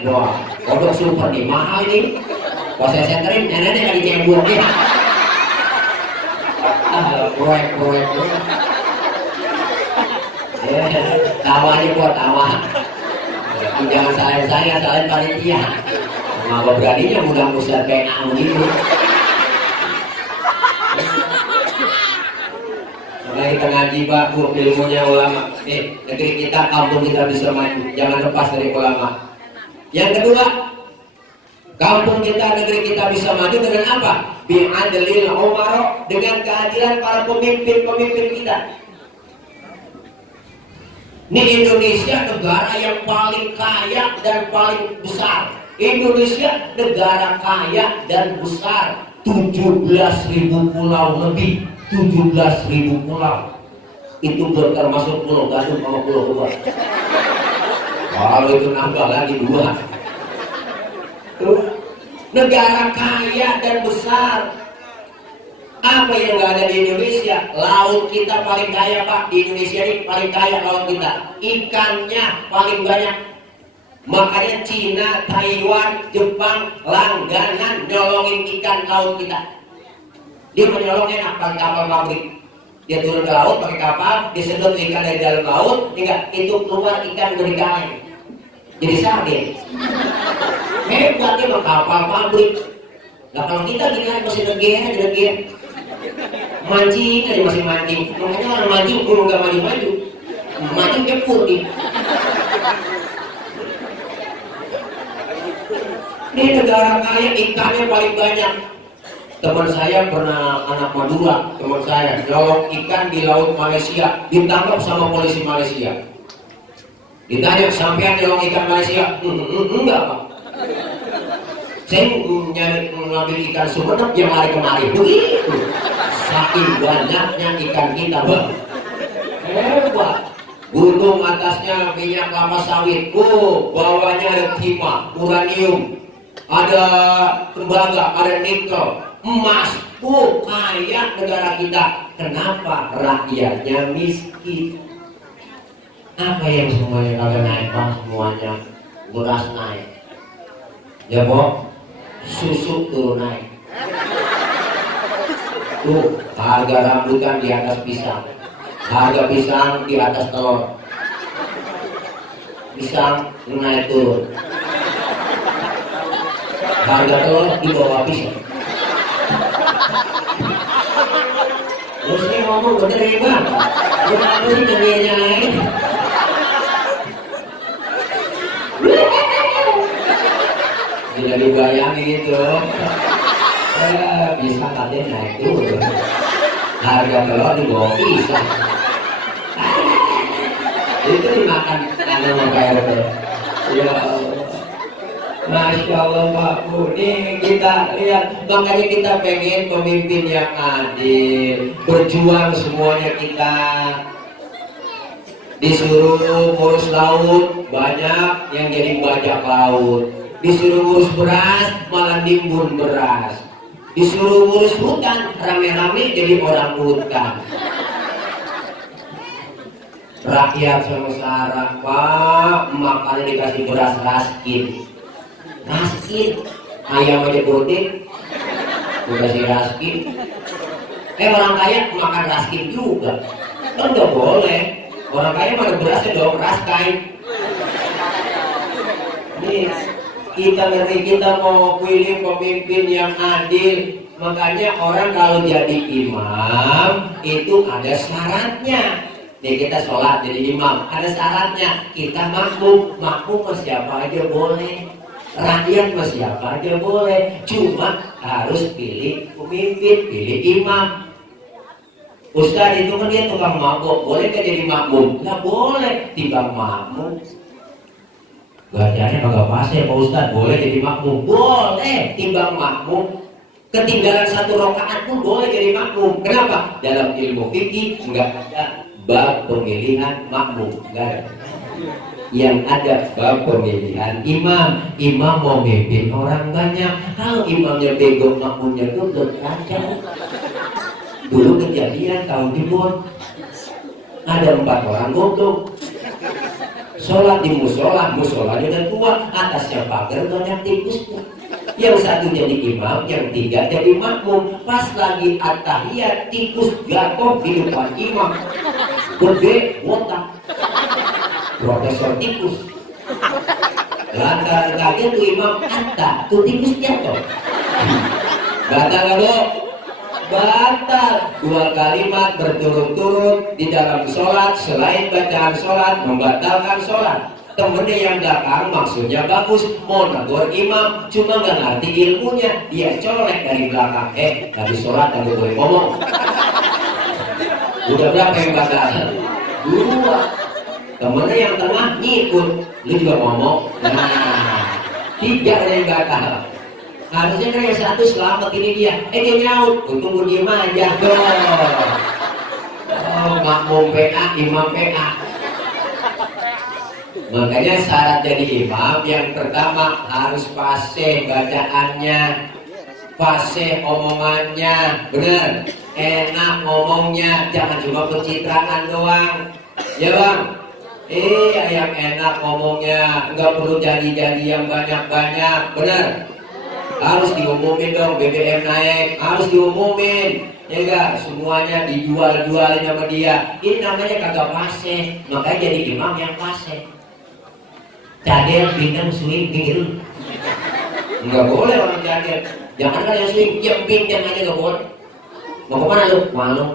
doang. Kodok super nih, mahal ini. Pas saya senterin, neneknya lagi cembur nih. Proyek. Tawanya buat tawa. Jangan salahin saya, salahin panitia. Maka beraninya mudah Ustaz kayak aku gitu. Karena kita ngaji baku ilmunya ulama. Negeri kita, kampung kita bisa maju. Jangan lepas dari ulama. Yang kedua, kampung kita, negeri kita bisa maju dengan apa? Bi'adlil umara, dengan keadilan para pemimpin kita. Ini Indonesia negara yang paling kaya dan paling besar. Indonesia negara kaya dan besar. 17.000 pulau lebih. 17.000 pulau. Itu termasuk Pulau Gadung sama Pulau Ruba. Kalau itu nambah lagi 2. Negara kaya dan besar. Apa yang nggak ada di Indonesia? Laut kita paling kaya, Pak. Di Indonesia ini paling kaya laut kita. Ikannya paling banyak. Makanya Cina, Taiwan, Jepang langganan nyolongin ikan laut kita. Dia menyolongin pakai kapal pabrik. Dia turun ke laut pakai kapal, disedot ikan dari dalam laut, hingga itu keluar ikan dari kaleng. Jadi sardin. Hebatnya kapal pabrik. Nah kalau kita gini masih negeri. Mancing aja masih mancing. Makanya orang mancing guru gak maju-maju. Mancing kepur nih. Ini negara kaya ikannya paling banyak. Teman saya pernah anak Madura, teman saya nyolong ikan di laut Malaysia, ditangkap sama polisi Malaysia. Ditanya, sampean nyolong ikan Malaysia? Enggak Pak. Saya nyari ngambil ikan Sumenep yang lari kemari. Begitu. Saking banyaknya ikan kita Bang. Hebat. Gunung atasnya minyak kelapa sawit. Bawahnya ada timah, uranium, ada tembaga, ada nikel, emas. Kaya negara kita. Kenapa rakyatnya miskin? Apa yang semuanya kagak naik Bang? Semuanya beras naik. Ya Bok, susu turun naik. Tuh, harga rambutan di atas pisang. Harga pisang di atas telur. Pisang naik turun. Harga telur di bawah pisang. Terus ini ngomong bener ya Bang? Kenapa sih jadinya naik? Tidak dibayangin itu. Pisang katanya naik turun. Harga telur di bawah pisang. Itu dimakan sama kayak itu. Ya Allah. Masya Allah Pak Bu. Nih kita lihat, makanya kita pengen pemimpin yang adil, berjuang semuanya kita. Disuruh ngurus laut, banyak yang jadi bajak laut. Disuruh ngurus beras, malah nimbun beras. Disuruh ngurus hutan, rame-rame jadi orang hutan. Rakyat sengsara Pak, makannya dikasih beras raskin. Raskin, ayam aja protein, dikasih raskin. Orang kaya makan raskin juga, kan nggak boleh. Orang kaya pada berasnya dong, raskain. Nih, kita ngeri, kita mau pilih pemimpin yang adil. Makanya orang kalau jadi imam itu ada syaratnya. Nih kita sholat jadi imam, ada syaratnya. Kita makmum, makmum siapa aja boleh. Rakyat siapa aja boleh. Cuma harus pilih pemimpin, pilih imam. Ustaz itu kan dia tukang mabok, boleh gak jadi makmum? Nggak boleh, timbang makmum. Bacanya kagak pas ya Pak Ustaz, boleh jadi makmum? Boleh, timbang makmum. Ketinggalan satu rakaat pun boleh jadi makmum. Kenapa? Dalam ilmu fikih nggak ada bab pemilihan makmum, nggak ada. Yang ada bab pemilihan imam. Imam mau mimpin orang banyak. Kalau imamnya bego, makmumnya tuh kacau. Dulu kejadian tahun Timur, ada 4 orang goblok. Sholat di musola, musolanya udah tua, atasnya pagar banyak tikusnya. Yang satu jadi imam, yang 3 jadi makmum. Pas lagi at-tahiyat, tikus jatuh di depan imam. Gede, botak. Profesor tikus. Lantaran kaget tuh imam, tuh tikus jatuh. Batal gak Bu? Batal. 2 kalimat berturut-turut di dalam sholat, selain bacaan sholat membatalkan sholat. Temennya yang belakang maksudnya bagus, mau negur imam, cuma nggak ngerti ilmunya, dia colek dari belakang. Habis sholat nggak boleh ngomong. Udah berapa yang batal? 2. Temennya yang tengah ngikut, lu juga ngomong. Nah, 3 yang batal. Harusnya kan yang 1 selamat, ini dia. Dia nyaut, tunggu diem aja. Makmum PA, imam PA. Makanya syarat jadi imam yang pertama harus fasih bacaannya, fasih omongannya, bener, enak ngomongnya, jangan cuma pencitraan doang. Ya Bang? Yang enak ngomongnya, nggak perlu janji-janji yang banyak-banyak, bener. Harus diumumin dong, BBM naik, harus diumumin. Ya enggak, semuanya dijual-jualin sama dia. Ini namanya kagak fasih. Makanya jadi imam yang fasih. Cadel, bintang, swing, pinggir. Enggak boleh orang cadel. Jangan kan yang swing, yang bintang aja enggak boleh. Mau kemana lu? Walung.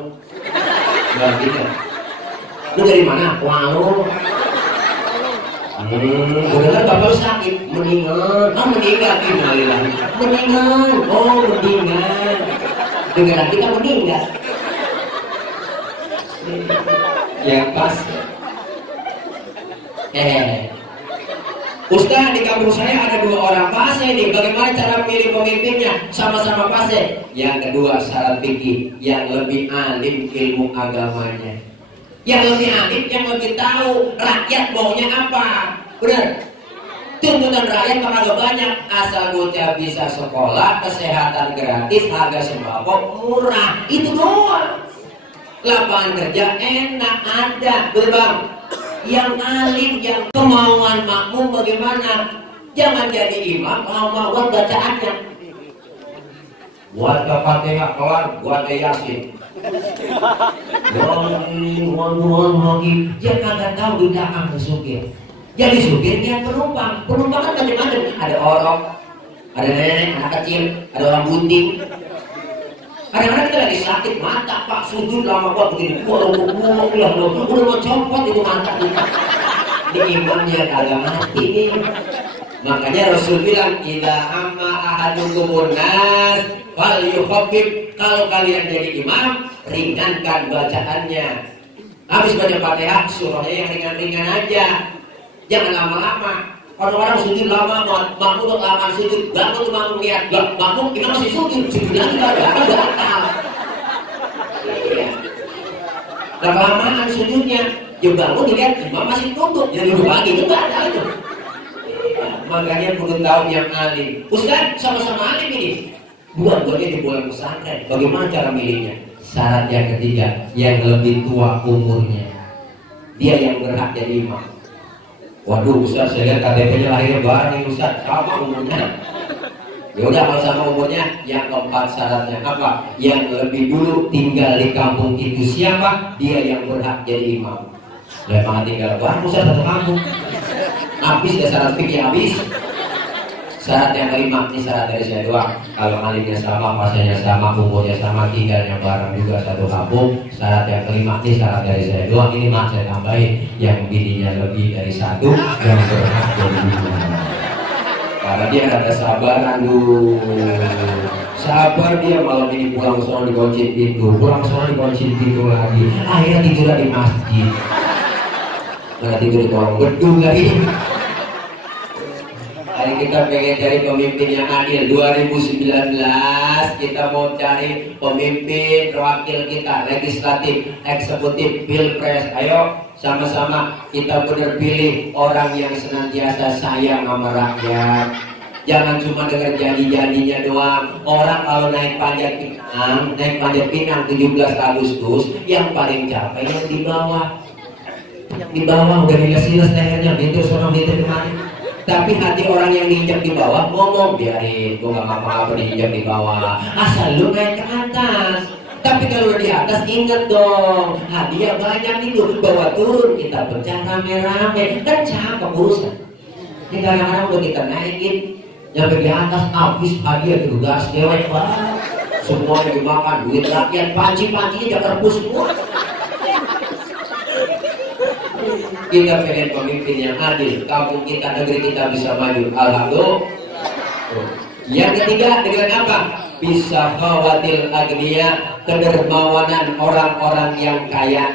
Enggak bintang. Lu dari mana? Walung. Bener bapak lu sakit, mendingan, meninggal, innalillahi, mendingan, mendingan, dengeran kita meninggal, ya pas. Ustaz, di kampung saya ada 2 orang fase nih. Bagaimana cara pilih pemimpinnya? Sama-sama fase. Yang kedua syarat fikih, yang lebih alim ilmu agamanya. Yang lebih alim, yang lebih tahu rakyat maunya apa. Benar? Tuntutan rakyat terlalu banyak. Asal bocah bisa sekolah, kesehatan gratis, harga sembako murah. Itu doang. Lapangan kerja enak ada. Betul bang? Yang alim, yang kemauan makmum bagaimana? Jangan jadi imam mau bacaannya. Buat Fatihah kelar, buat Yasin. Dia kagak tahu di belakang supir. Jadi supirnya penumpang kan macam-macam. Ada orang, ada nenek, anak kecil, ada orang bunting. Kadang-kadang kita lagi sakit mata, Pak, sujud lama banget begini. Udah mau copot itu mata kita. Ini imamnya kagak mati nih. Makanya Rasul bilang, idza amma ahadukum nas fal yukhaffif. Kalau kalian jadi imam, ringankan bacaannya. Habis baca Fatihah, surahnya yang ringan-ringan aja. Jangan lama-lama. Orang-orang sujud lama, makmum lama sujud, bangun tuh makmum lihat, makmum kita masih sujud lagi kan batal. Lama-lamaan sujudnya, dia bangun dilihat, imam masih tunduk, jadi duduk lagi, itu batal itu. Makanya perlu tahu yang alim. Ustaz, sama-sama alim ini. Dua-duanya di bulan pesantren. Bagaimana cara milihnya? Syarat yang ketiga, yang lebih tua umurnya, dia yang berhak jadi imam. Waduh Ustaz, saya lihat KTP-nya lahirnya bareng Ustaz, sama umurnya. Ya udah kalau sama umurnya, yang keempat syaratnya apa? Yang lebih dulu tinggal di kampung itu siapa? Dia yang berhak jadi imam. Jangan tinggal bareng Ustaz satu kampung. Habis ya syarat fikih habis. Syarat yang kelima, ini syarat dari saya doang. Kalau alimnya sama, fasenya sama, umurnya sama, tinggalnya bareng juga satu kampung. Syarat yang kelima, ini syarat dari saya doang. Ini maaf saya tambahin, yang bininya lebih dari satu, yang berhak jadi imam. Karena dia ada kesabaran dulu. Sabar dia malam ini pulang sono dikunci pintu, pulang sono dikunci pintu lagi. Akhirnya tidur di masjid. Nggak tidur di kolong gedung lagi. Hari kita pengen cari pemimpin yang adil. 2019 kita mau cari pemimpin wakil kita, legislatif, eksekutif, pilpres. Ayo sama-sama kita benar pilih orang yang senantiasa sayang sama rakyat. Jangan cuma dengar janji-janjinya doang. Orang kalau naik panjat pinang 17 Agustus, yang paling capek yang di bawah. Yang di bawah udah diles-les lehernya, itu seorang itu kemarin. Tapi hati orang yang diinjak di bawah ngomong, biarin, gue gak apa-apa diinjak di bawah, asal lu naik ke atas. Tapi kalau di atas inget dong, hadiah banyak itu, bawa turun kita pecah rame-rame, kan cakep urusan. Ini kadang-kadang udah kita naikin, nyampe di atas habis hadiah itu gas dewek banget. Semua yang dimakan duit rakyat, panci-pancinya jakar bus semua. Kita pengen pemimpin yang adil, kampung kita, negeri kita bisa maju. Alhamdulillah. Yang ketiga dengan apa? Bisa khawatir agniya, kedermawanan orang-orang yang kaya.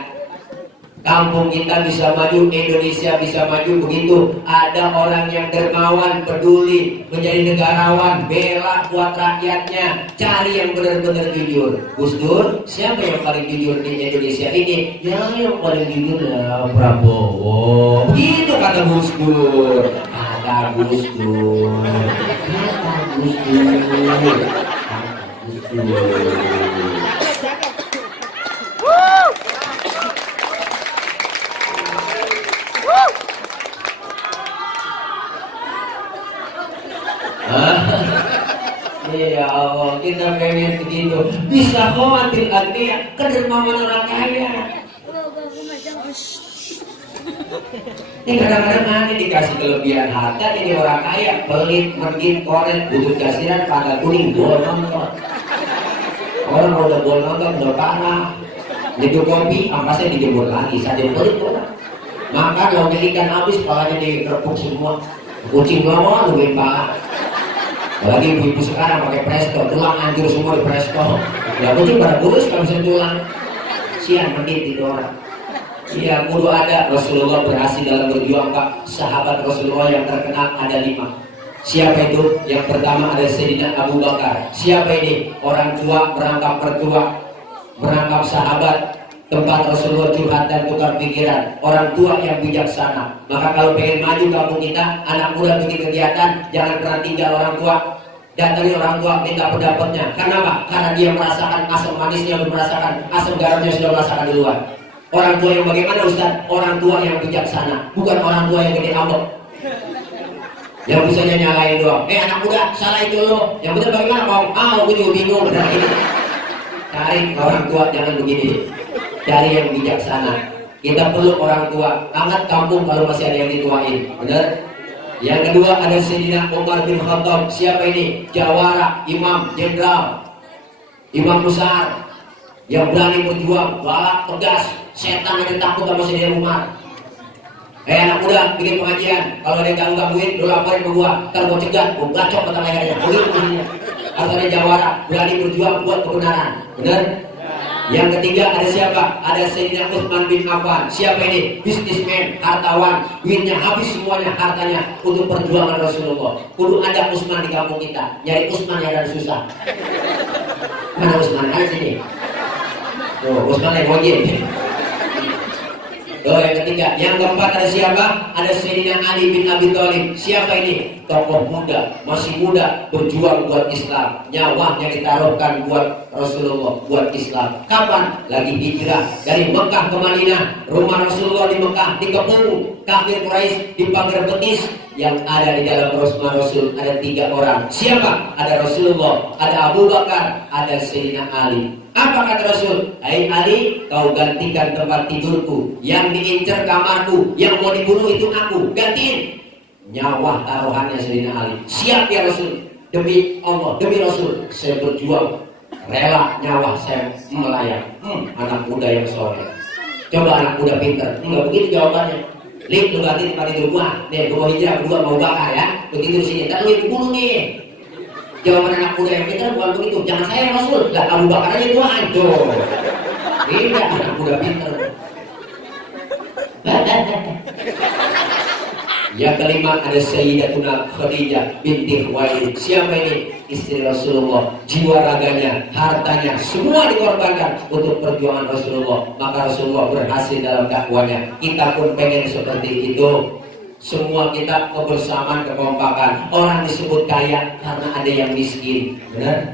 Kampung kita bisa maju, Indonesia bisa maju begitu. Ada orang yang dermawan, peduli, menjadi negarawan, bela buat rakyatnya. Cari yang benar-benar jujur. Gus Dur, siapa yang paling jujur di Indonesia ini? Ya yang paling jujur ya Prabowo. Begitu kata Gus Dur. Kata Gus Dur. Kata Gus Dur. Kata Gus Dur. Ya Allah, kita pengen begitu. Bisa khawatir agniya, kedermawan orang kaya. Ini kadang-kadang aneh dikasih kelebihan harta, ini orang kaya, pelit, mergin, koret, butut kasihan, pangkat kuning, bol nonton. Orang udah bol nonton, udah parah. Nyeduh kopi, ampasnya dijemur lagi, saja pelit orang. Makan lauknya ikan habis, palanya dikerepuk semua. Kucing lama nungguin pala. Apalagi ibu-ibu sekarang pakai presto, tulang hancur semua di presto. Ya kucing pada kurus kalau bisa tulang. Sian menit itu orang. Iya, kudu ada. Rasulullah berhasil dalam berjuang, Pak. Sahabat Rasulullah yang terkenal ada 5. Siapa itu? Yang pertama ada Sayyidina Abu Bakar. Siapa ini? Orang tua merangkap mertua, merangkap sahabat, tempat Rasulullah curhat dan tukar pikiran. Orang tua yang bijaksana. Maka kalau pengen maju kampung kita, anak muda bikin kegiatan, jangan pernah tinggal orang tua. Datangi orang tua, minta pendapatnya. Kenapa? Karena dia merasakan asam manisnya, merasakan asam garamnya, sudah merasakan di luar. Orang tua yang bagaimana, Ustaz? Orang tua yang bijaksana, bukan orang tua yang gede ambek. Yang bisanya nyalain doang. Anak muda, salah itu lo. Yang benar bagaimana, Bang? Aku juga bingung. Benar ini. Cari orang tua, jangan begini. Cari yang bijaksana. Kita perlu orang tua. Angkat kampung kalau masih ada yang dituain. Benar? Yang kedua ada Sayyidina Umar bin Khattab. Siapa ini? Jawara, imam, jenderal, imam besar, yang berani berjuang, galak, tegas. Setan aja takut sama Sayyidina Umar. Anak muda bikin pengajian, kalau ada yang gangguin, lu laporin ke gua, ntar gua cegat, gua gacok mata lehernya. Harus ada jawara, berani berjuang buat kebenaran. Benar? Yang ketiga ada siapa? Ada Sayyidina Utsman bin Affan. Siapa ini? Bisnismen, hartawan, duitnya habis semuanya hartanya untuk perjuangan Rasulullah. Kudu ada Utsman di kampung kita. Nyari Utsman yang ada susah. Mana Utsman? Ada sini. Tuh, Utsman yang wajib. Oh, yang ketiga, yang keempat ada siapa? Ada Sayyidina Ali bin Abi Thalib. Siapa ini? Tokoh muda, masih muda, berjuang buat Islam. Nyawanya ditaruhkan buat Rasulullah, buat Islam. Kapan? Lagi hijrah dari Mekah ke Madinah. Rumah Rasulullah di Mekah dikepung kafir Quraisy di pagar betis. Yang ada di dalam rumah Rasul ada 3 orang. Siapa? Ada Rasulullah, ada Abu Bakar, ada Sayyidina Ali. Apa kata Rasul? Hai Ali, kau gantikan tempat tidurku. Yang diincar kamarku, yang mau dibunuh itu aku. Gantiin. Nyawa taruhannya Sayyidina Ali. Siap ya Rasul. Demi Allah, demi Rasul, saya berjuang. Rela nyawa saya melayang. Anak muda yang soleh. Coba anak muda pintar. Enggak begitu jawabannya. Lip, lu ganti tempat tidur gua. Nih, gua mau hijrah, gua mau bakar ya. Begitu di sini. Ntar lu dibunuh nih. Jawaban anak muda yang pintar bukan begitu. Jangan saya Rasul. Lah Abu Bakar aja Tuhan. Tuh. Ini anak muda pintar. Yang kelima ada Sayyidatuna Khadijah binti Khuwailid. Siapa ini? Istri Rasulullah. Jiwa raganya, hartanya, semua dikorbankan untuk perjuangan Rasulullah. Maka Rasulullah berhasil dalam dakwanya. Kita pun pengen seperti itu. Semua kita kebersamaan, kekompakan. Orang disebut kaya karena ada yang miskin. Benar?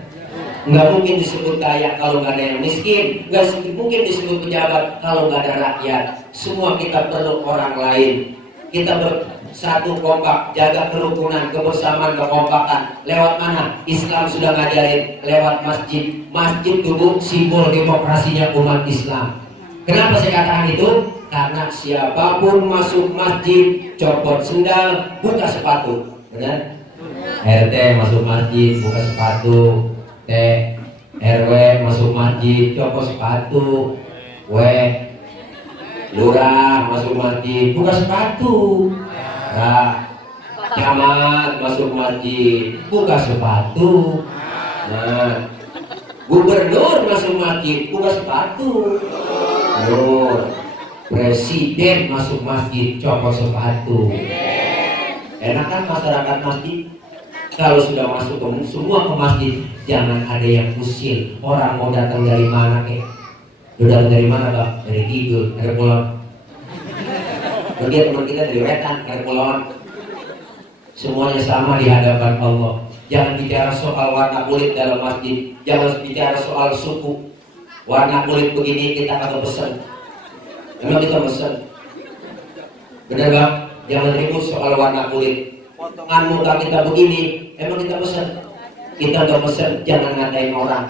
Nggak mungkin disebut kaya kalau nggak ada yang miskin. Nggak mungkin disebut pejabat kalau nggak ada rakyat. Semua kita perlu orang lain. Kita bersatu kompak, jaga kerukunan, kebersamaan, kekompakan. Lewat mana? Islam sudah ngajarin lewat masjid. Masjid itu simbol demokrasinya umat Islam. Kenapa saya katakan itu? Karena siapapun masuk masjid, copot sendal, buka sepatu. Benar? RT masuk masjid, buka sepatu. RW masuk masjid, copot sepatu. Lurah masuk masjid, buka sepatu. Camat masuk masjid, buka sepatu. Nah, gubernur masuk masjid, buka sepatu. Presiden masuk masjid, copot sepatu. Enak kan masyarakat masjid? Kalau sudah masuk semua ke masjid, jangan ada yang usil. Orang mau datang dari mana kek? Udah dari mana Bang? Dari Kidul, dari Pulau. Bagi teman kita dari Wetan, dari Pulau. Semuanya sama di hadapan Allah. Jangan bicara soal warna kulit dalam masjid. Jangan bicara soal suku. Warna kulit begini kita kagak pesen. Memang kita pesen. Benar Bang? Jangan ribut soal warna kulit. Potongan muka kita begini, emang kita pesen. Kita udah pesen, jangan ngatain orang.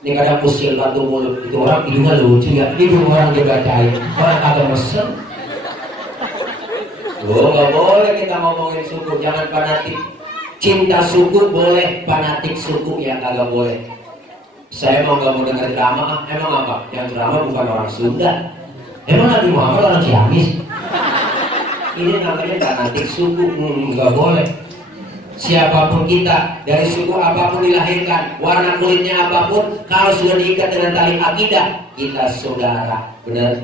Ini kadang usil batu mulut. Itu orang hidungnya lucu ya. Hidung orang juga cair. Orang kagak pesen. Loh, gak boleh kita ngomongin suku. Jangan fanatik. Cinta suku boleh, fanatik suku ya kagak boleh. Saya mau gak mau dengar drama. Emang apa? Yang drama bukan orang Sunda. Emang Nabi Muhammad orang Ciamis? Ini namanya fanatik suku. Nggak boleh. Siapapun kita, dari suku apapun dilahirkan, warna kulitnya apapun, kalau sudah diikat dengan tali akidah, kita saudara. Benar?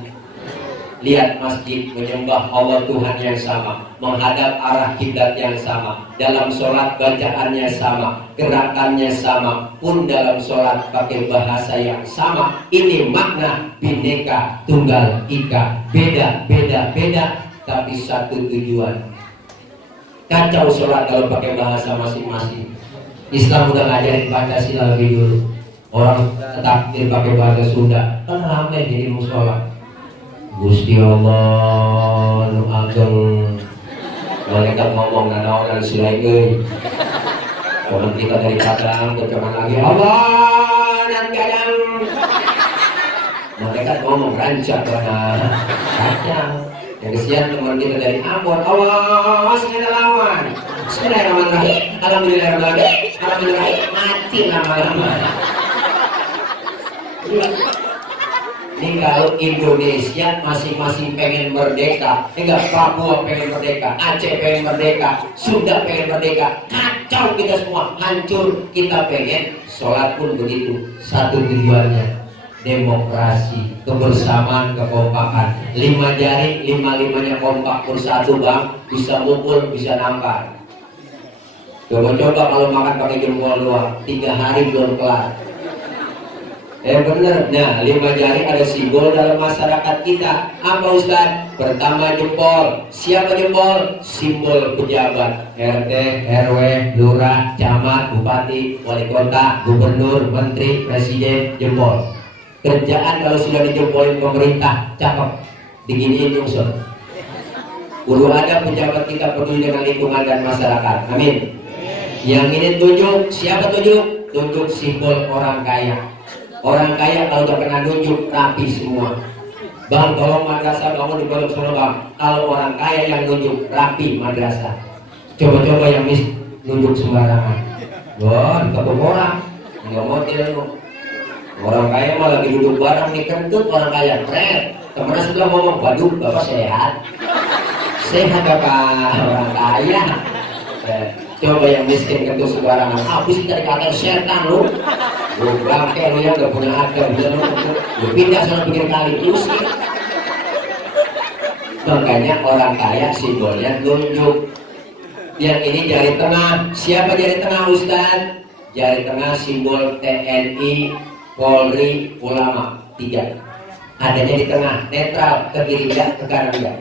Lihat masjid menyembah Allah Tuhan yang sama, menghadap arah kiblat yang sama, dalam sholat bacaannya sama, gerakannya sama, pun dalam sholat pakai bahasa yang sama. Ini makna Bhinneka Tunggal Ika, beda, tapi satu tujuan. Kacau sholat kalau pakai bahasa masing-masing. Islam udah ngajarin Pancasila lebih dulu. Orang takdir pakai bahasa Sunda, kan ramai jadi musola. Gusti Allah nu ageng, malaikat ngomong nanaonan silai euy. Orang kita dari Padang berkaman lagi Allah dan kadang malaikat ngomong rancak mana kacang. Yang kesian teman kita dari Ambon, Allah segala lawan. Bismillahirrahmanirrahim. Alhamdulillahirrahmanirrahim. Mati lama-lama. Ini kalau Indonesia masing-masing pengen merdeka, enggak, Papua pengen merdeka, Aceh pengen merdeka, Sunda pengen merdeka, kacau kita semua, hancur. Kita pengen, sholat pun begitu. Satu tujuannya, demokrasi, kebersamaan, kekompakan. 5 jari, 5-5-nya kompak bersatu bang, bisa mukul, bisa nampar. Coba-coba kalau makan pakai jempol doang, 3 hari belum kelar. Bener. Nah, 5 jari ada simbol dalam masyarakat kita. Apa Ustaz? Pertama jempol. Siapa jempol? Simbol pejabat. RT, RW, lurah, camat, bupati, wali kota, gubernur, menteri, presiden, jempol. Kerjaan kalau sudah dijempolin pemerintah, cakep, diginiin nyungsur. Guru ada pejabat kita peduli dengan lingkungan dan masyarakat. Amin. Yang ini tunjuk, siapa tunjuk? Tunjuk simbol orang kaya. Orang kaya kalau udah kena nunjuk rapi semua. Bang, tolong madrasah bangun di Pondok Solo bang. Kalau orang kaya yang nunjuk rapi madrasah. Coba-coba yang nunjuk sembarangan. Wah, dikepung orang. Nggak model lu. Orang kaya mah lagi duduk bareng nih, kentut orang kaya, keren. Temennya sebelah ngomong, waduh bapak sehat. Sehat bapak, orang kaya. Coba yang miskin kentut sembarangan, habis kita dikatakan setan lu. Lu bangke lu ya, gak punya akal. Lu pindah sana pikir kali terus. Makanya orang kaya simbolnya tunjuk. Yang ini jari tengah. Siapa jari tengah Ustaz? Jari tengah simbol TNI, Polri, ulama, 3. Adanya di tengah, netral, ke kiri ya, ke kanan ya.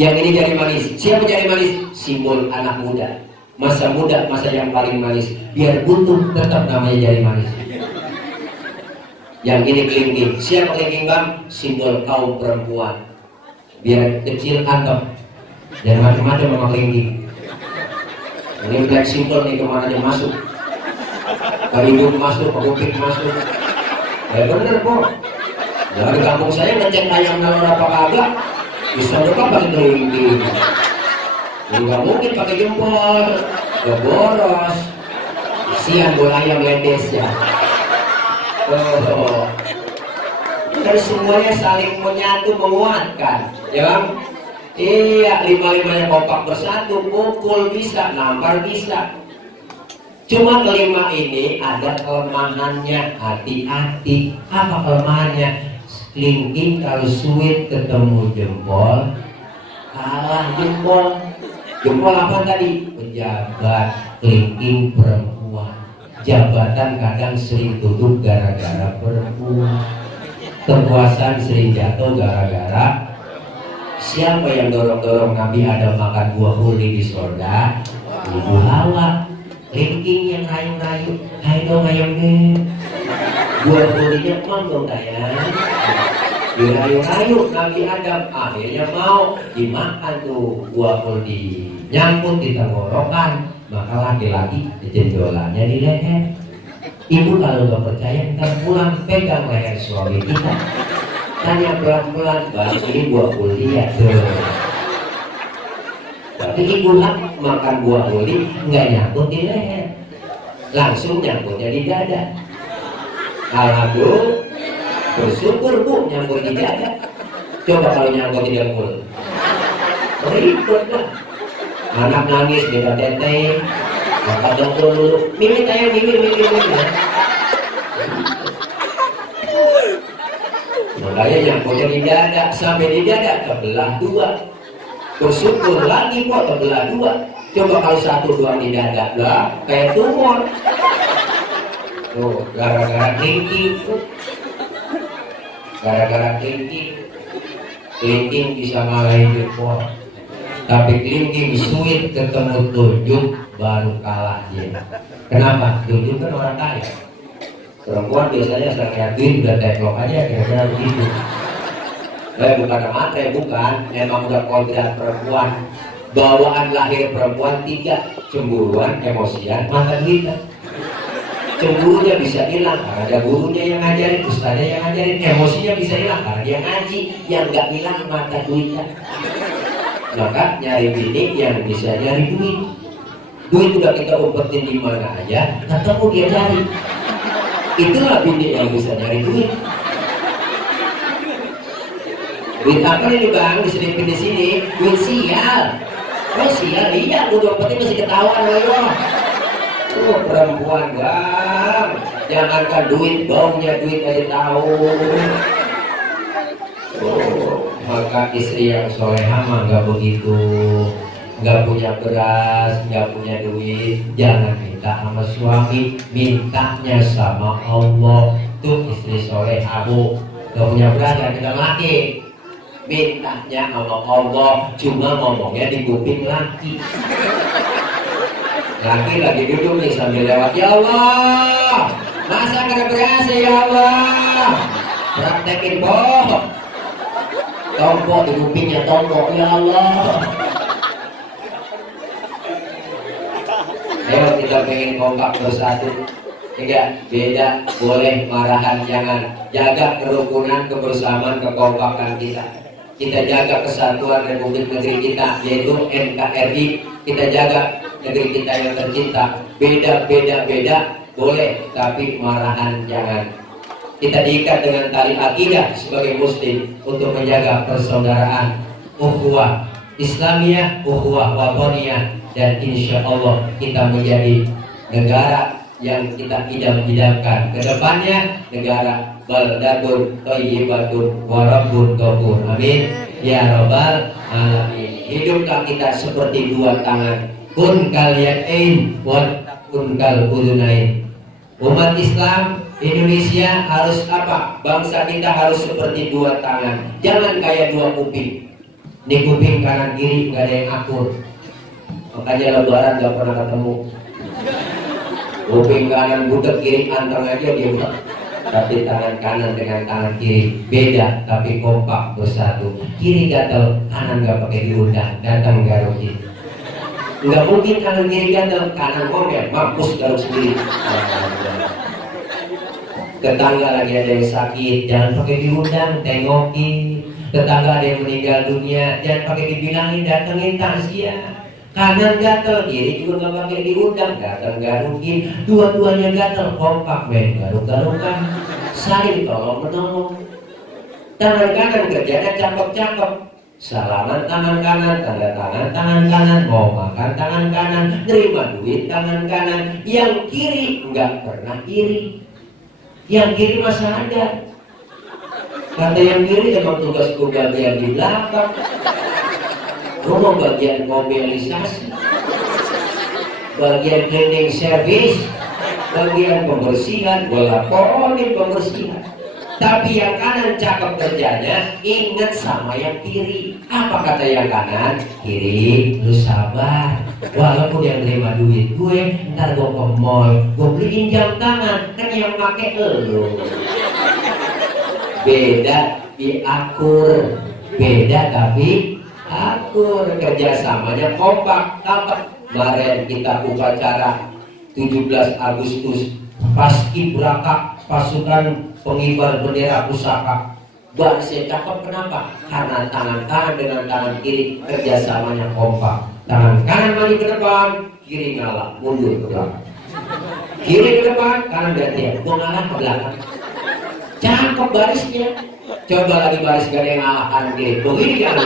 Yang ini jari manis. Siapa jari manis? Simbol anak muda. Masa muda, masa yang paling manis. Biar butuh, tetap namanya jari manis. Yang ini kelingking. Siapa kelingking bang? Simbol kaum perempuan. Biar kecil antep. Jangan macam-macam sama kelingking. Ini black simbol nih, kemana dia masuk. Ke hidung masuk, ke kuping masuk. Bener kok. Jangan di kampung saya ngecek ayam nalor apa kagak. Bisa depan pakai kelingking. Nggak mungkin pakai jempol. Gak boros. Kasihan bola ayam ledes ya. Dan semuanya saling menyatu, menguatkan. Ya bang? Iya, 5-5-nya kompak bersatu. Pukul bisa, nampar bisa. Cuma kelima ini ada kelemahannya, hati-hati. Apa kelemahannya? Kelingking kalau suit ketemu jempol, kalah jempol. Jempol apa tadi? Pejabat, kelingking perempuan. Jabatan kadang sering tutup gara-gara perempuan. Kekuasaan sering jatuh gara-gara. Siapa yang dorong-dorong Nabi Adam makan buah huri di surga? Ibu Hawa. Kelingking yang rayu-rayu, hai dong ayam deh. Buah hurinya manggung sayang. Dirayu-rayu Nabi Adam, akhirnya mau dimakan tuh buah huri. Nyangkut di tenggorokan, maka laki-laki jendolannya di leher. Ibu kalau gak percaya, kita pulang pegang leher suami kita. Tanya pelan-pelan, bang ini buah huri ya tuh. Tapi ibu makan buah huri nggak nyangkut di leher, langsung nyangkutnya di dada. Alhamdulillah, bersyukur bu nyangkut di dada. Coba kalau nyangkut di dengkul, ribet lah. Anak nangis minta tete, angkat dokter dulu, mimi tanya mimi. Makanya nyangkutnya di dada, sampai di dada kebelah dua. Bersyukur lagi kok kebelah dua. Coba kalau satu dua di dada lah, kayak tumor. Tuh, gara-gara kelingking. Gara-gara kelingking bisa ngalahin jempol. Tapi kelingking sulit ketemu tunjuk baru kalah dia. Kenapa? Tunjuk kan orang kaya. Perempuan biasanya sering yakin udah teklok aja kira-kira begitu. Bukan matre, bukan. Emang udah kodrat perempuan. Bawaan lahir perempuan 3: cemburuan, emosian, mata duitan. Cemburunya bisa hilang karena ada gurunya yang ngajarin, ustaznya yang ngajarin. Emosinya bisa hilang karena dia ngaji. Yang nggak hilang mata duitan. Maka nyari bini yang bisa nyari duit. Duit udah kita umpetin di mana aja, ketemu dia cari. Itulah bini yang bisa nyari duit. Duit apa nih bang? Diselipin di sini. Duit sial. Oh sial, iya. Udah umpetin masih ketahuan loh. Perempuan bang, jangankan duit, baunya duit aja tahu. Maka istri yang solehah mah nggak begitu, nggak punya beras, nggak punya duit, jangan minta sama suami, mintanya sama Allah. Tuh istri solehah bu, nggak punya beras jangan minta laki, mintanya sama Allah, cuma ngomongnya di kuping laki. Laki lagi duduk nih sambil lewat, ya Allah, masa kena beras ya Allah, praktekin boh. Tombok di kupingnya, tombok, ya Allah. Ayo kita pengen kompak bersatu. Enggak, beda, boleh marahan, jangan. Jaga kerukunan, kebersamaan, kekompakan kita. Kita jaga kesatuan Republik Negeri kita, yaitu NKRI. Kita jaga negeri kita yang tercinta. Beda, boleh, tapi marahan jangan. Kita diikat dengan tali akidah sebagai muslim untuk menjaga persaudaraan, ukhuwah Islamiyah, ukhuwah watoniyah, dan insya Allah kita menjadi negara yang kita idam-idamkan ke depannya, negara baldatun thayyibatun wa rabbun ghafur. Amin ya rabbal alamin. Hiduplah kita seperti dua tangan, kun kal yadain wa kun kal udunain. Umat Islam Indonesia harus apa? Bangsa kita harus seperti dua tangan, jangan kayak dua kuping. Ini kuping kanan kiri nggak ada yang akur, makanya lebaran nggak pernah ketemu. Kuping kanan budak, kiri anteng aja dia. Tapi tangan kanan dengan tangan kiri beda, tapi kompak bersatu. Kiri gatel, kanan nggak pakai diundang, datang garuk ini. Nggak mungkin kanan kiri gatel, kanan ngomel, mampus garuk sendiri. Tetangga lagi ada yang sakit, jangan pakai diundang, tengokin. Tetangga ada yang meninggal dunia, jangan pakai dibilangin, datengin takziah. Kanan gatel, kiri juga nggak pakai diundang, datang garukin. Dua-duanya gatel, kompak men, garuk-garukan, saling tolong menolong. Tangan kanan kerjanya cakep-cakep, salaman tangan kanan, tanda tangan tangan kanan, mau makan tangan kanan, nerima duit tangan kanan. Yang kiri nggak pernah iri. Yang kiri masih ada. Kata yang kiri emang tugasku bagian di belakang. Rumah bagian mobilisasi, bagian cleaning service, bagian pembersihan, gue laporin pembersihan. Tapi yang kanan cakep kerjanya, ingat sama yang kiri. Apa kata yang kanan? Kiri, lu sabar. Walaupun yang terima duit gue, ntar gue ke mall, gue beliin jam tangan, kan yang pake elu. Beda diakur, beda tapi akur. Kerjasamanya kompak, cakep. Kemarin kita upacara 17 Agustus Paskibraka pasukan pengibar bendera pusaka. Barisnya cakep, kenapa? Karena tangan kanan dengan tangan kiri kerjasamanya kompak. Tangan kanan maju ke depan, kiri ngalah, mundur ke belakang. Kiri ke depan, kanan gantian, gua ngalah ke belakang. Cakep barisnya. Coba lagi baris gak ada yang ngalah kanan kiri. Begini kan?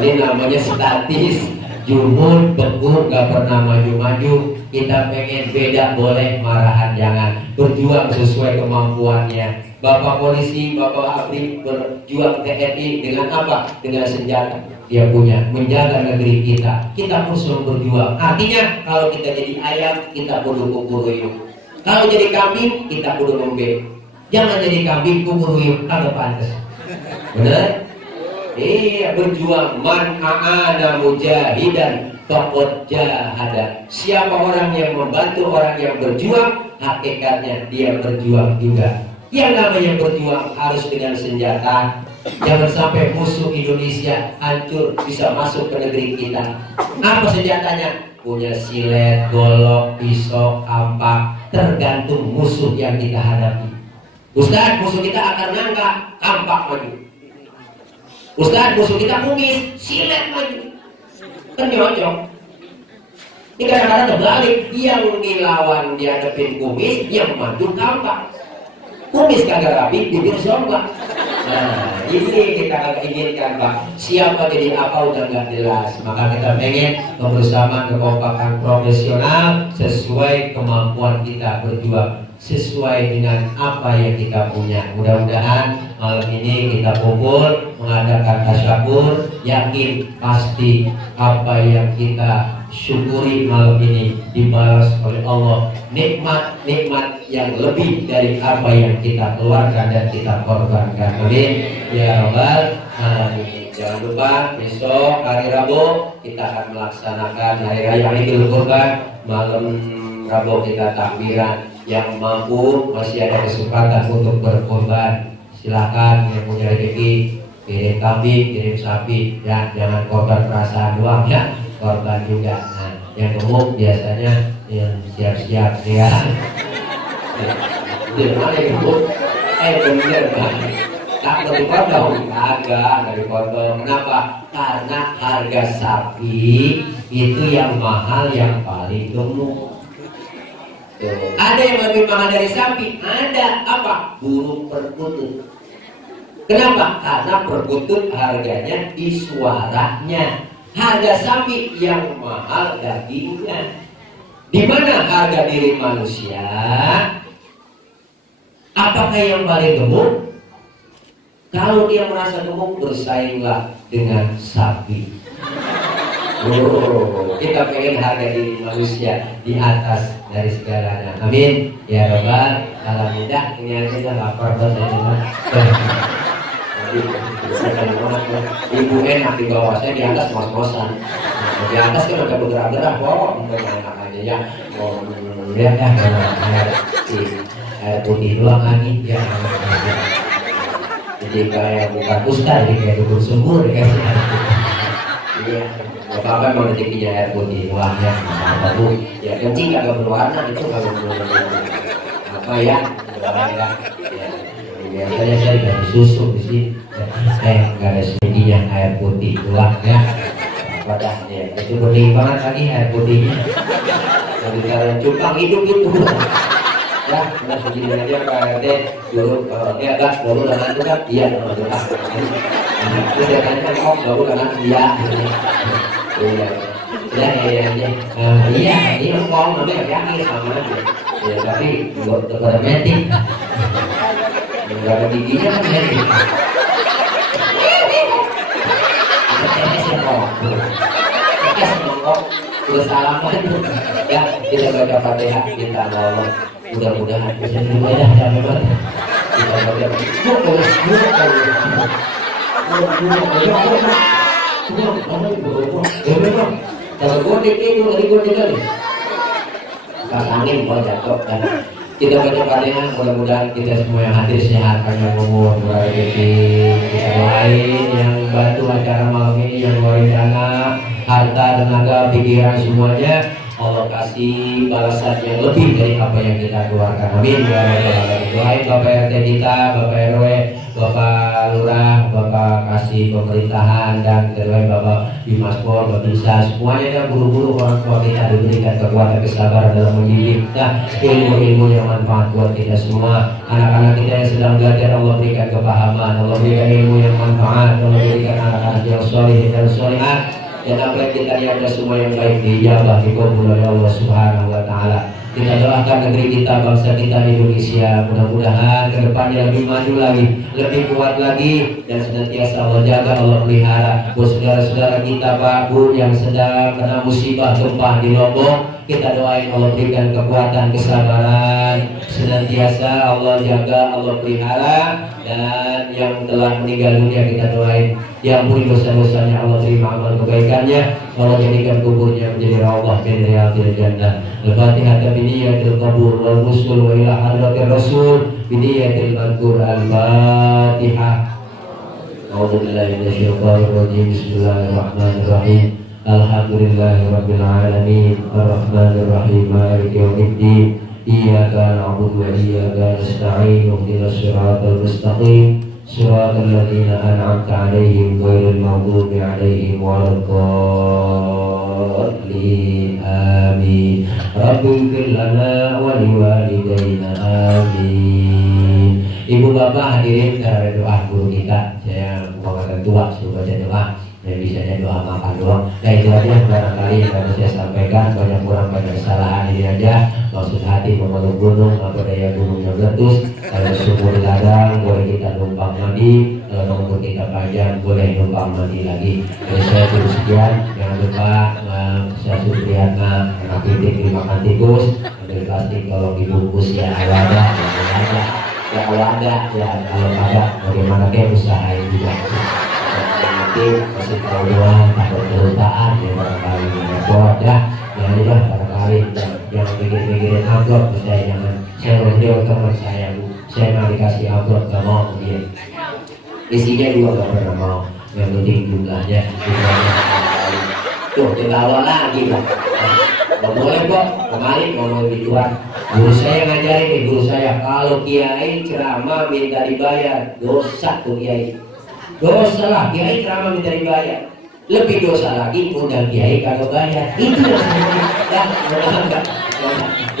Ini namanya statis, jumud, beku, gak pernah maju-maju. Kita pengen beda boleh, marahan jangan. Berjuang sesuai kemampuannya. Bapak polisi, Bapak Abri berjuang TNI dengan apa? Dengan senjata dia punya, menjaga negeri kita. Kita pun selalu berjuang. Artinya kalau kita jadi ayam, kita kudu kukuruyuk. Kalau jadi kambing, kita kudu ngombe. Jangan jadi kambing kukuruyuk, kagak pantas. Benar? Iya, berjuang. Man a'ana mujahidan faqad jahada. Siapa orang yang membantu orang yang berjuang, hakikatnya dia berjuang juga. Yang namanya berjuang harus dengan senjata. Jangan sampai musuh Indonesia hancur bisa masuk ke negeri kita. Apa senjatanya? Punya silet, golok, pisau, kampak. Tergantung musuh yang kita hadapi. Ustaz, musuh kita akan ngangkat, kampak maju. Ustaz, musuh kita kumis, silet maju. Kan nyocok. Ini kadang-kadang terbalik. Yang dilawan dihadapin kumis, yang maju kampak. Kumis kagak rapi, bibir somplak. Nah, ini kita agak inginkan, Pak. Siapa jadi apa udah nggak jelas. Maka kita pengen kebersamaan, kekompakan profesional sesuai kemampuan kita berjuang, sesuai dengan apa yang kita punya. Mudah-mudahan malam ini kita kumpul mengadakan tasyakur, yakin pasti apa yang kita syukuri malam ini dibalas oleh Allah, nikmat-nikmat yang lebih dari apa yang kita keluarkan dan kita korbankan. Amin ya rabbal alamin. Jangan lupa besok hari Rabu kita akan melaksanakan hari raya Idul Kurban. Malam Rabu kita takbiran. Yang mampu masih ada kesempatan untuk berkorban, silakan. Yang punya rezeki kirim kambing, kirim sapi, ya jangan korban perasaan doang ya, korban juga. Nah, yang gemuk biasanya yang siap-siap ya. Di mana yang gemuk? Bener kan? Tak dipotong, nggak dipotong. Kenapa? Karena harga sapi itu yang mahal, yang paling gemuk. Tuh. Ada yang lebih mahal dari sapi, ada apa? Burung perkutut. Kenapa? Karena perkutut harganya di suaranya. Harga sapi yang mahal dagingnya. Di mana harga diri manusia? Apakah yang paling gemuk? Kalau dia merasa gemuk, bersainglah dengan sapi. Kita pengen harga diri manusia di atas dari segalanya. Amin ya rabbal alamin. Ini aja lapar banget. Ibu enak di bawah, saya di atas ngos-ngosan. Di atas kan udah bergerak-gerak, wow, enak aja ya. Lihat ya, air putih doang angin ya. Jadi kayak bukan ustaz, jadi kayak dukun sumur dikasih air putih. Iya, bapak mau rezekinya air putih doang ya. Baru ya kencing agak berwarna itu kalau apa ya? Biasanya saya dari susu di sini, nggak ada sedikitnya air putih doang ya. Pada ya itu bening banget lagi air putihnya. Dari cara cupang hidup itu. Ya, sudah segini aja Pak RT dulu. Ya kan, dulu dengan itu kan iya sama juga. Terus dia tanya kok dulu dengan iya. Iya. Iya, ini ngomong namanya yakin sama aja. Ya tapi buat termetik. Enggak ada giginya kan ya. Udah salaman ya, kita baca Fatihah, kita ngomong mudah-mudahan bisa beribadah sampai mati. Kita baca kalau godik itu lagi godik kali pas angin kalau jatuh kan. Kita baca Fatihah, mudah-mudahan kita semua yang hadir sehat, panjang umur, berrezeki, bisa doain yang bantu acara malam ini, yang luar biasa, harta, tenaga, pikiran semuanya Allah kasih balasan yang lebih dari apa yang kita keluarkan. Amin ya rabbal alamin. Doain Bapak RT kita, Bapak RW, Bapak Lurah, Bapak kasih pemerintahan, dan kita doain Bapak Dimas Pol, Bapak Bisa, semuanya dan guru-guru orang tua kita diberikan kekuatan kesabaran dalam mendidik dan ilmu-ilmu yang manfaat buat kita semua. Anak-anak kita yang sedang belajar, Allah berikan kepahaman, Allah berikan ilmu yang manfaat, Allah berikan anak-anak yang soleh dan solehat, dan apa yang kita lihat semua yang baik dijabah, dikabul oleh Allah Subhanahu wa Ta'ala. Kita doakan negeri kita, bangsa kita Indonesia, mudah-mudahan ke depannya lebih maju lagi, lebih kuat lagi, dan senantiasa Allah jaga, Allah pelihara. Buat saudara-saudara kita Pak Bu yang sedang kena musibah gempa di Lombok, kita doain Allah berikan kekuatan, kesabaran, senantiasa Allah jaga, Allah pelihara. Dan yang telah meninggal dunia kita doain diampuni dosa-dosanya, Allah terima amal kebaikannya, Allah jadikan kuburnya menjadi raudhah min riyadhil jannah. Al-Fatihah biniyatil qabul wal wusul wa ila hadratir rasul biniyatil madkur. Al-Fatihah. A'udzubillahi minasyaitonir rajim. Bismillahirrahmanirrahim. Alhamdulillahirabbil alamin. Arrahmanir rahim. Maliki yaumiddin. Iyyaka na'budu wa iyyaka nasta'in. Ihdinas siratal mustaqim. Siratal ladzina an'amta 'alaihim ghairil maghdubi 'alaihim waladdallin. Amin. Rabbighfir lana wa liwalidayna. Amin. Ibu bapak hadirin, karena doa guru kita, saya mengamalkan tua suruh baca doa. Dan bisanya doa makan doang. Nah itu aja barangkali yang harus saya sampaikan. Banyak kurang, banyak kesalahan, ini aja. Maksud hati memeluk gunung, apa daya gunungnya meletus. Kalau sumur ladang boleh kita numpang mandi, kalau nomor kita panjang boleh numpang mandi lagi. Jadi saya terus sekian. Jangan lupa saya Supriyatna enak titik dimakan tikus, ambil plastik kalau dibungkus ya ada, ya kalau ada ya kalau ada bagaimana kayak usahain juga. Nanti masih tahu doang takut kelupaan ya barangkali buat ya juga barangkali jangan pikir-pikirin amplop. Saya ngobrol teman saya Bu, saya mau dikasih amplop gak mau dia, isinya juga gak pernah mau, yang penting jumlahnya tuh ketawa lagi lah. Gak boleh kok, kemarin ngomong gituan. Guru saya ngajarin nih, guru saya kalau kiai ceramah minta dibayar, dosa tuh kiai. Dosa lah, kiai ceramah minta dibayar. Lebih dosa lagi undang kiai kagak bayar. Itu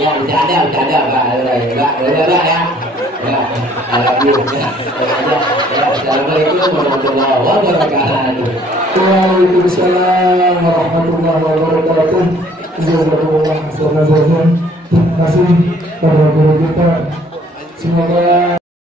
yang saya ya bercanda Pak. Enggak ya. Ya, Assalamualaikum warahmatullahi wabarakatuh. Waalaikumsalam warahmatullahi wabarakatuh. Jazakumullah khairan. Terima kasih pada guru kita. Semoga